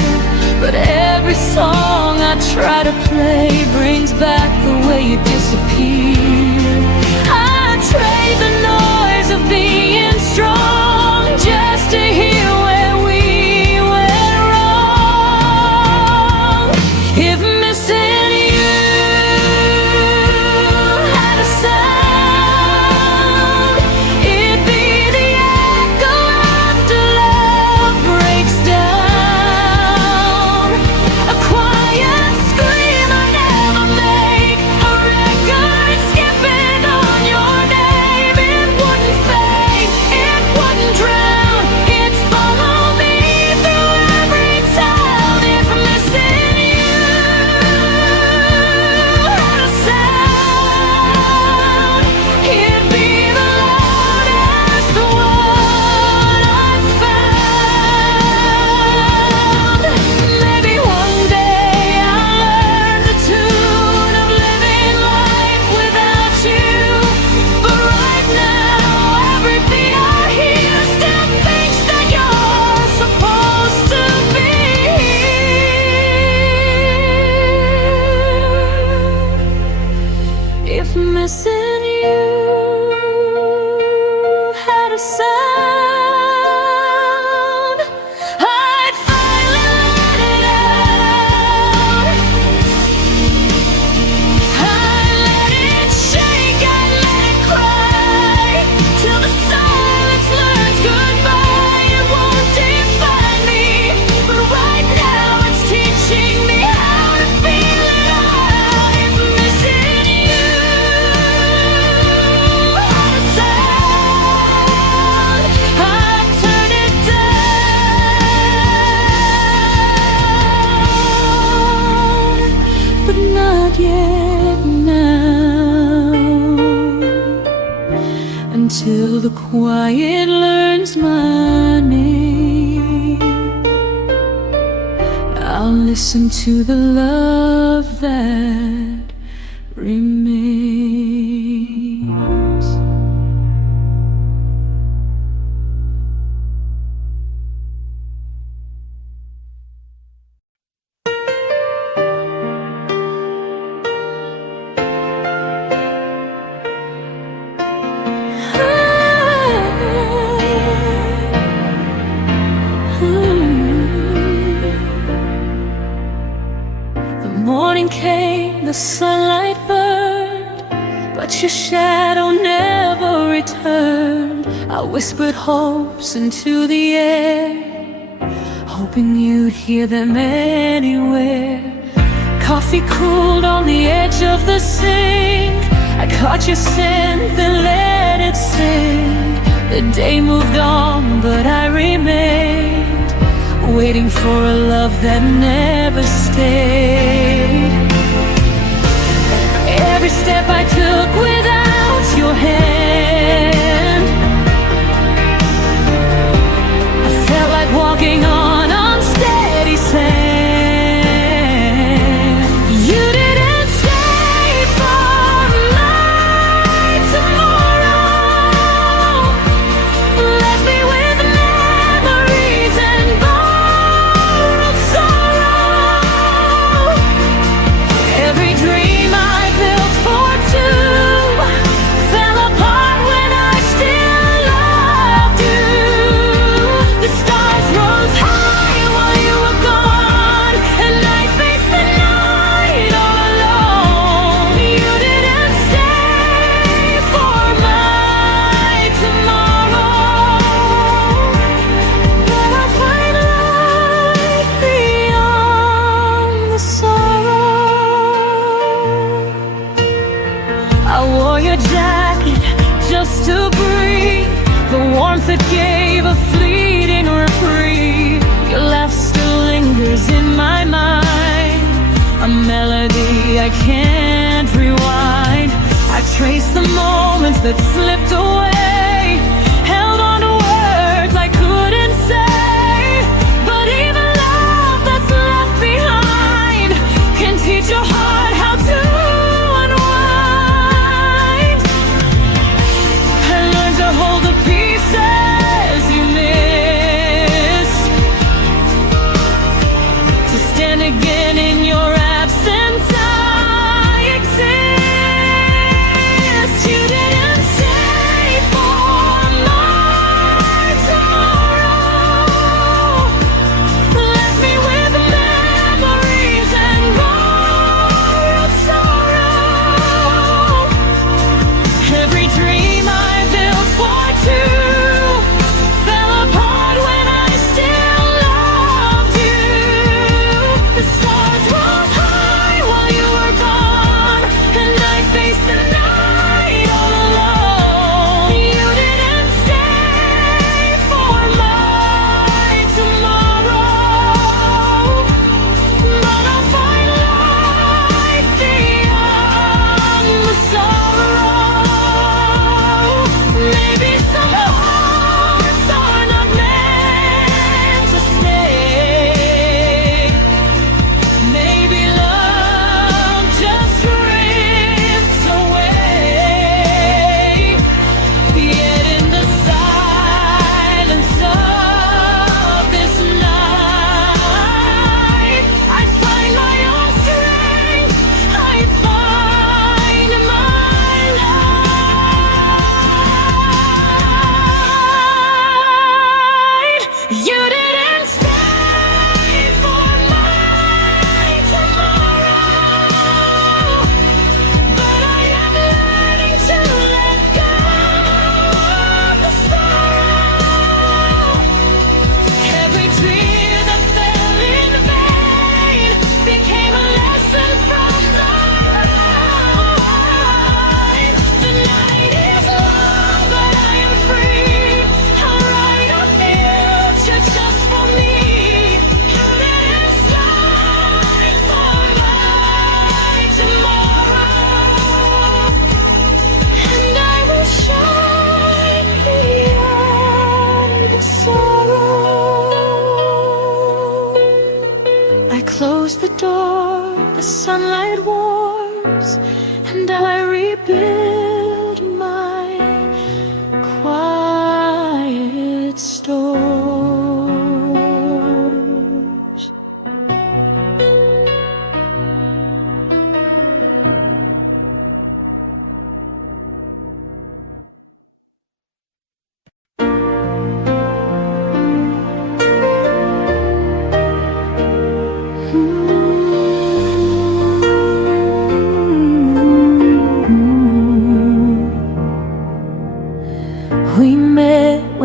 But every song I try to play brings back the way you disappear. I trade the noise of being strong just to hear where we went wrong. If missing you had a sound, it'd be the echo after love breaks down. A quiet scream I never make, a record skipping on your name. It wouldn't fade, it wouldn't drown, it'd follow me through every town. If missing you had a sound, it'd be the loudest one I've found. Maybe one day I'll learn the tune of living life without you. But right now, every beat I hear still thinks that you're supposed to be here. If missing you had a sound, I'd finally let it out. I'd let it shake, I'd let it cry, till the silence learns goodbye. It won't define me, but right now it's teaching me how to feel it out. If missing you had a sound, I'd turn it down, but not yet now, until the quiet learns my name. I'll listen to the love that remains. The morning came, the sunlight burned, but your shadow never returned. I whispered hopes into the air, hoping you'd hear them anywhere. Coffee cooled on the edge of the sink, I caught your scent, then let it sink. The day moved on, but I remained, waiting for a love that never stayed. Every step I took without your hand, I felt like walking on unsteady sand. You didn't stay for my tomorrow, left me with memories and borrowed sorrow. Every dream I built for two fell apart when I still loved you. The stars rose high while you were gone, and I faced the night all alone. You didn't stay for my tomorrow, but I'll find light beyond the sorrow. I wore your jacket just to breathe, the warmth that gave a fleeting reprieve. Your laugh still lingers in my mind, a melody I can't rewind. I trace the moments that slipped away,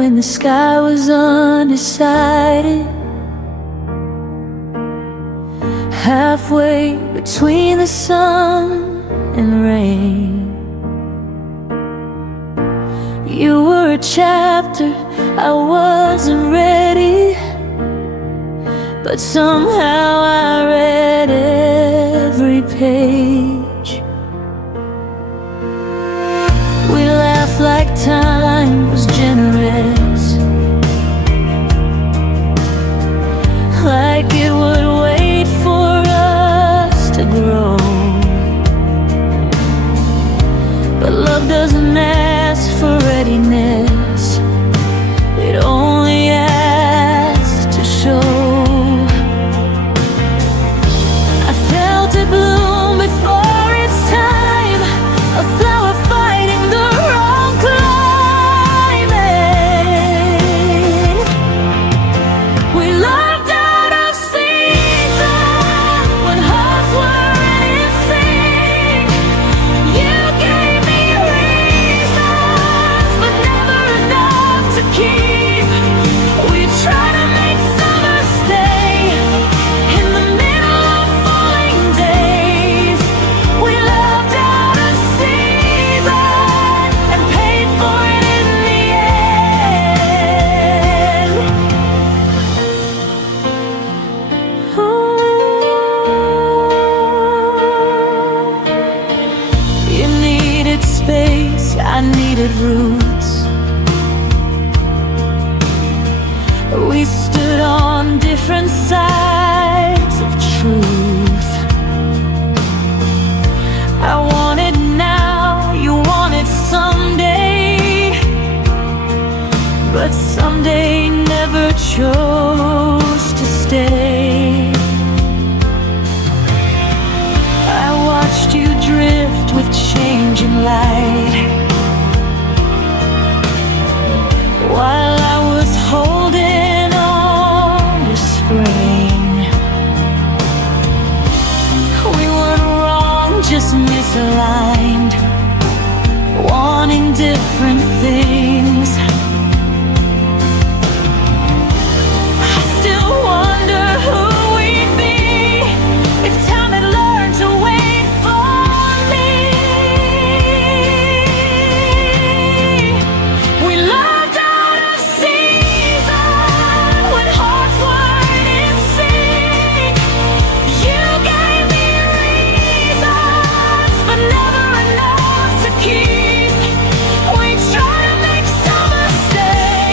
when the sky was undecided, halfway between the sun and rain. You were a chapter I wasn't ready, but somehow I read every page. We laughed like time was generous, like it would wait for us to grow. But love doesn't ask for readiness, it only asks to show. I felt it bloom before its time, a flower fighting the wrong climate. We loved out of season when hearts were in sync. You gave me reasons, but never enough to keep. We tried to make summer stay in the middle of falling days. We loved out of season and paid for it in the end. You needed space, I needed roots. We stood on different sides of truth. I wanted now, you wanted someday, but someday never chose to stay. I watched you drift with changing light, while I was holding on to spring. We weren't wrong, just misaligned, wanting different things. I still wonder who we'd be if time had learned to wait for me. We loved out of season when hearts weren't in sync. You gave me reasons, but never enough to keep. We tried to make summer stay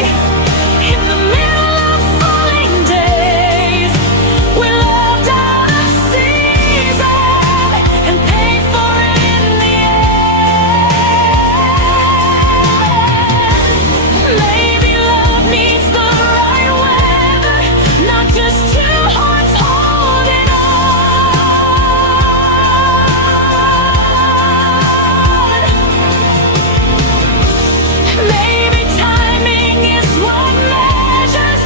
in the middle of falling days. We loved out of season and paid for it in the end. Maybe love needs the right weather, not just two hearts holding on. Maybe timing is what measures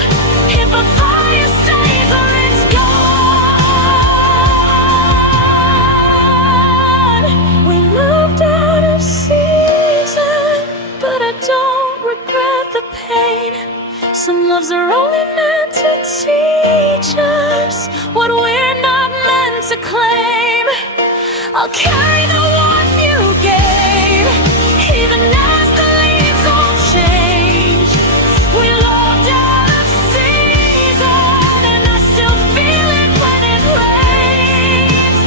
if a fire stays or it's gone. We moved out of season, but I don't regret the pain. Some loves are only meant to teach us what we're not meant to claim. I'll carry the warmth you gave, even as the leaves all change. We loved out of season, and I still feel it when it rains.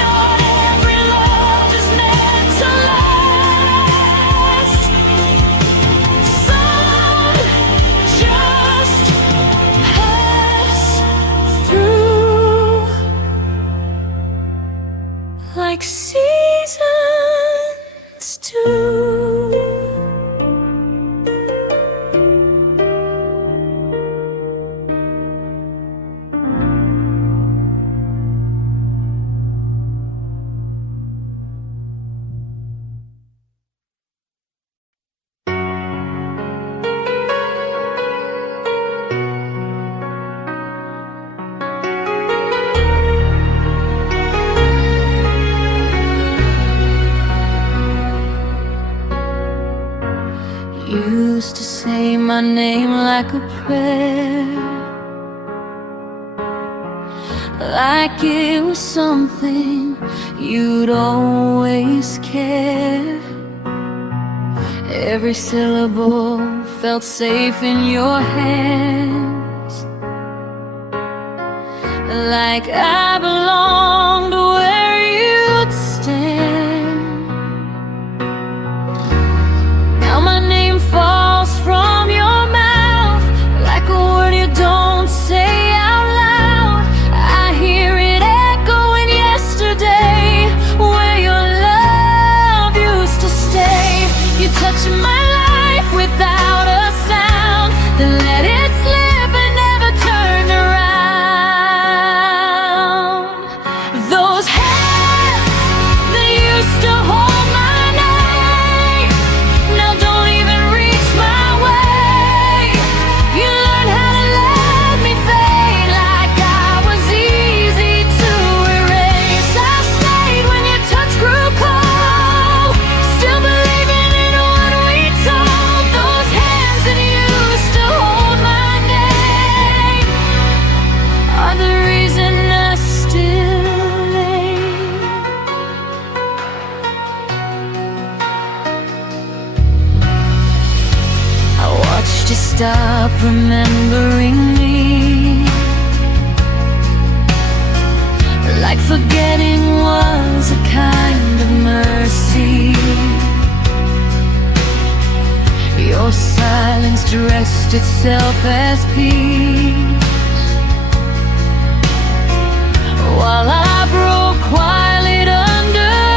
Not every love is meant to last. Some just pass through. used to say my name like a prayer, like it was something you'd always care. Every syllable felt safe in your hands, like I belonged where you'd stand. Now my name falls from your mouth like a word you don't say out loud. I hear it echoing yesterday, where your love used to stay. You touch my life without a sound, then let it slip and never turn around. Those hands that used to hold my name now don't even reach my way. You learned how to let me fade like I was easy to erase. I stayed when your touch grew cold, still believing in what we told. Those hands that used to hold my name are the reason I still lay. I watched you stop remembering me, like forgetting was a kind of mercy. Your silence dressed itself as peace, while I broke quiet underneath.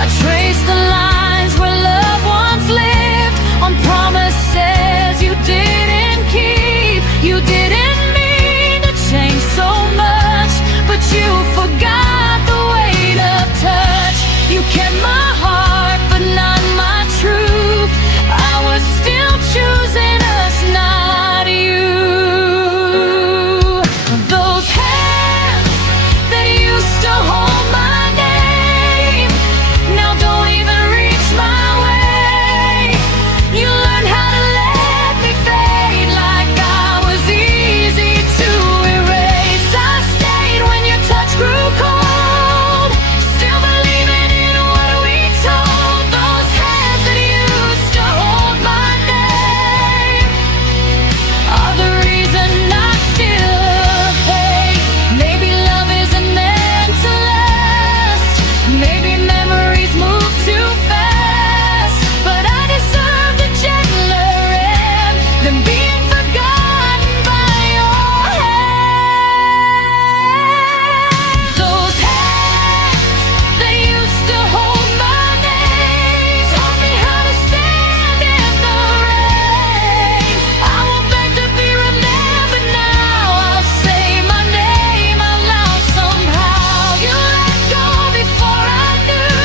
I traced the lines where love once lived, on promises you didn't keep. You didn't mean to change so much, but you forgot the weight of touch. You kept my heart, but not my truth. I was still choosing us, not you. Those hands that used to hold my name now don't even reach my way. You learned how to let me fade like I was easy to erase. I stayed when your touch grew cold, still believing in what we told. Those hands that used to hold my name are the reason I still hate. Maybe love isn't meant to last, maybe memories move too fast, but I deserve the gentler end than being forgotten by your hand. Those hands that used to hold my name taught me how to stand in the rain. I will beg to be remembered now. I'll say my name out loud somehow. You let go before I knew,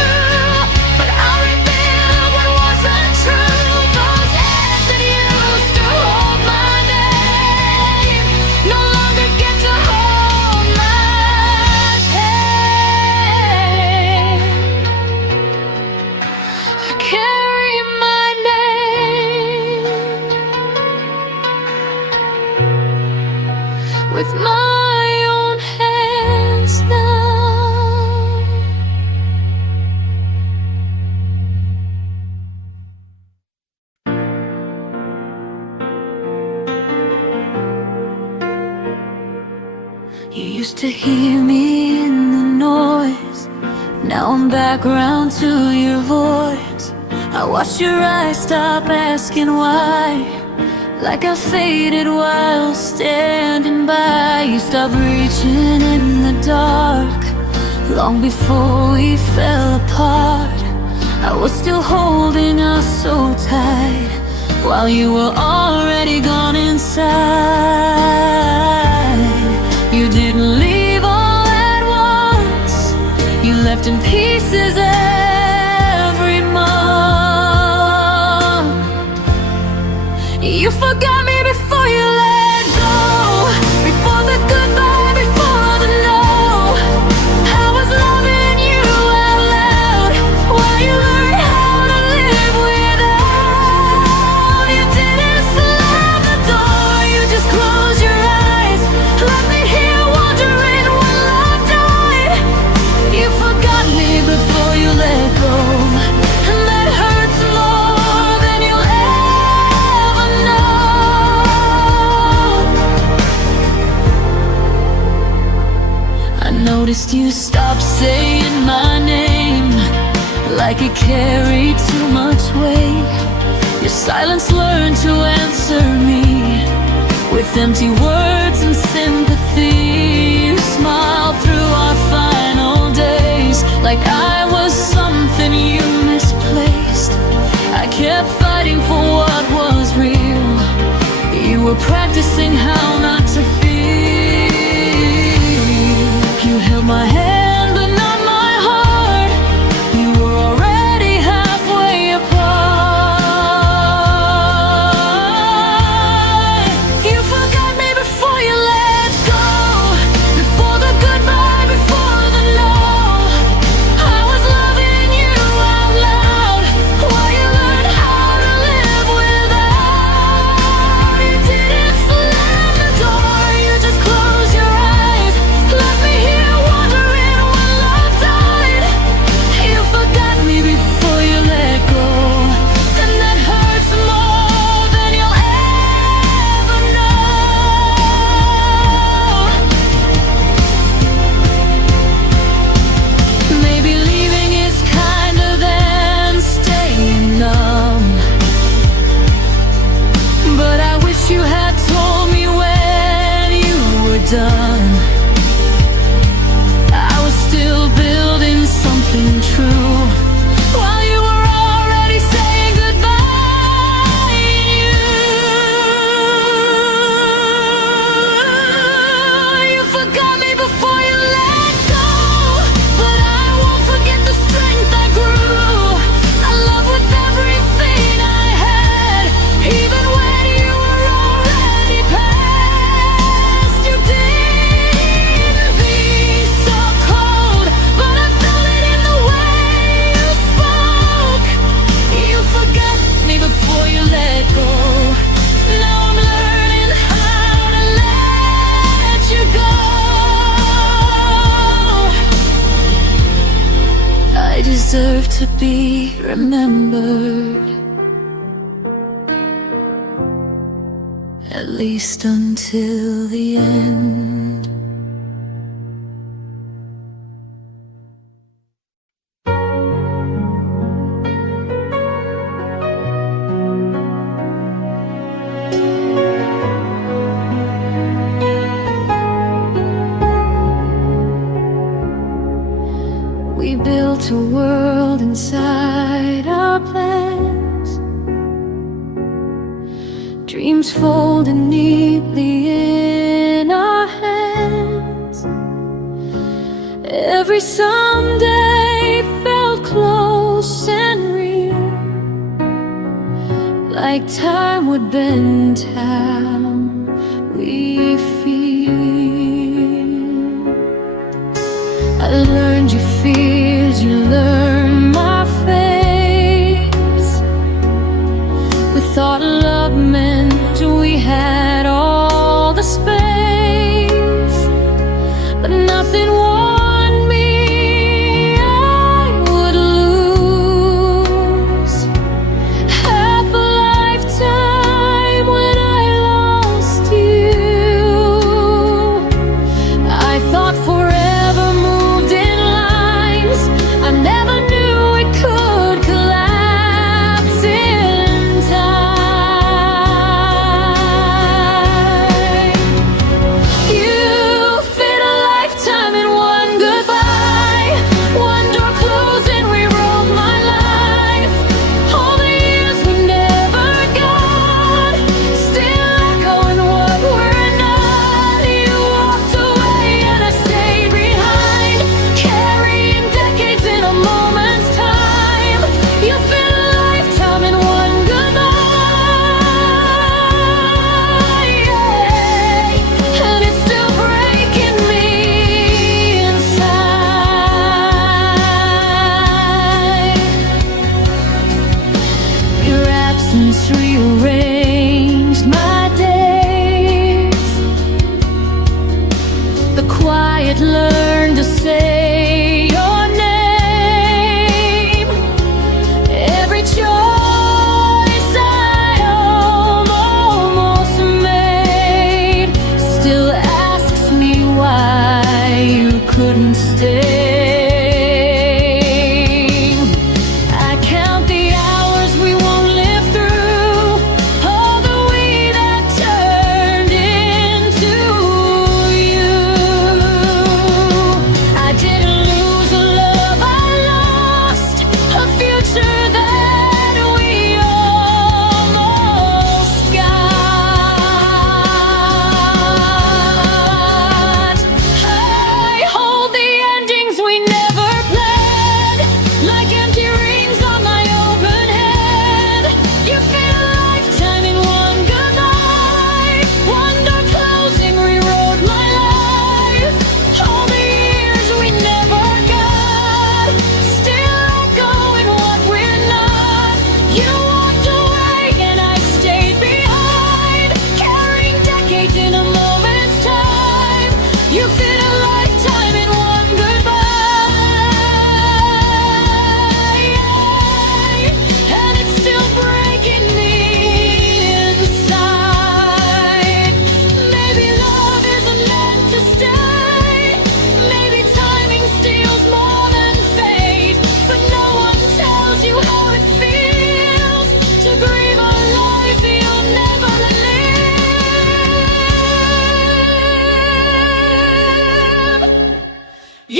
but I'll rebuild what wasn't true. Those hands that used to hold my name no longer get to hold my pain. I carry my name with my own hands now. You used to hear me in the noise, now I'm back round to your voice. I watched your eyes stop asking why, like I faded while standing by. You stopped reaching in the dark, long before we fell apart. I was still holding us so tight, while you were already gone inside. You didn't leave all at once, you left in pieces every month. You forgot me before you let go, before the goodbye, before the no. I was loving you out loud while you learned Stop saying my name like it carried too much weight. Your silence learned to answer me with empty words and sympathy. You smiled through our final days like I was something you misplaced. I kept fighting for what was real. You were practicing how not to feel. You held my hand but not my heart. You were already halfway apart. You forgot me before you let go, before the goodbye, before the no. I was loving you out loud while you learned how to live without. You didn't slam the door, you just closed your eyes, left me here wondering when love died. You forgot me before you let go, and that hurts more than you'll ever know. Maybe leaving is kinder than staying numb, but I wish you had told me when you were done. I was still building something true while you were already saying goodbye. You forgot me before you let go, but I won't forget the strength I grew. I love with everything I had, even when you were already past. You didn't be so cold, but I felt it in the way you spoke. You forgot me before you let go. Now I'm learning how to let you go. I deserve to be remembered, at least until the end. We built a world inside our plans, dreams folded neatly in our hands. Every someday felt close and real, like time would bend how we feel. I learned your fears, you learned my face. We thought love meant we had all the space, but nothing warned me I would lose half a lifetime when I lost you. I thought forever moved in line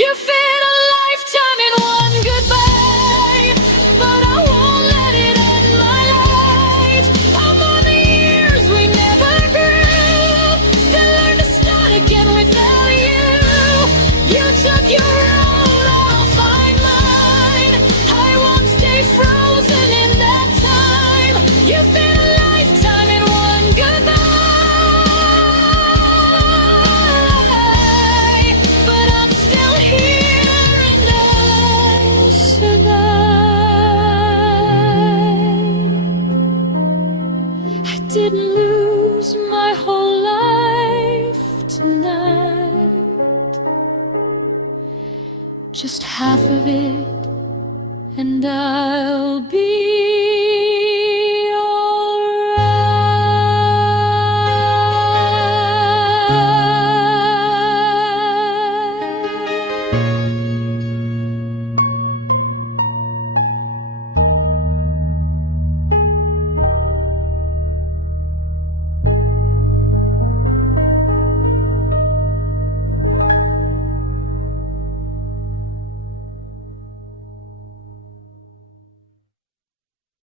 You fit a lifetime in one goodbye, but I won't let it end my life. I'm on the years we never grew, then learn to start again without you. You took your road, I'll find mine. I won't stay frozen in that time. You fit a lifetime in one goodbye, but I'm still here and I'll survive. I didn't lose my whole life tonight, just half of it, and I'll be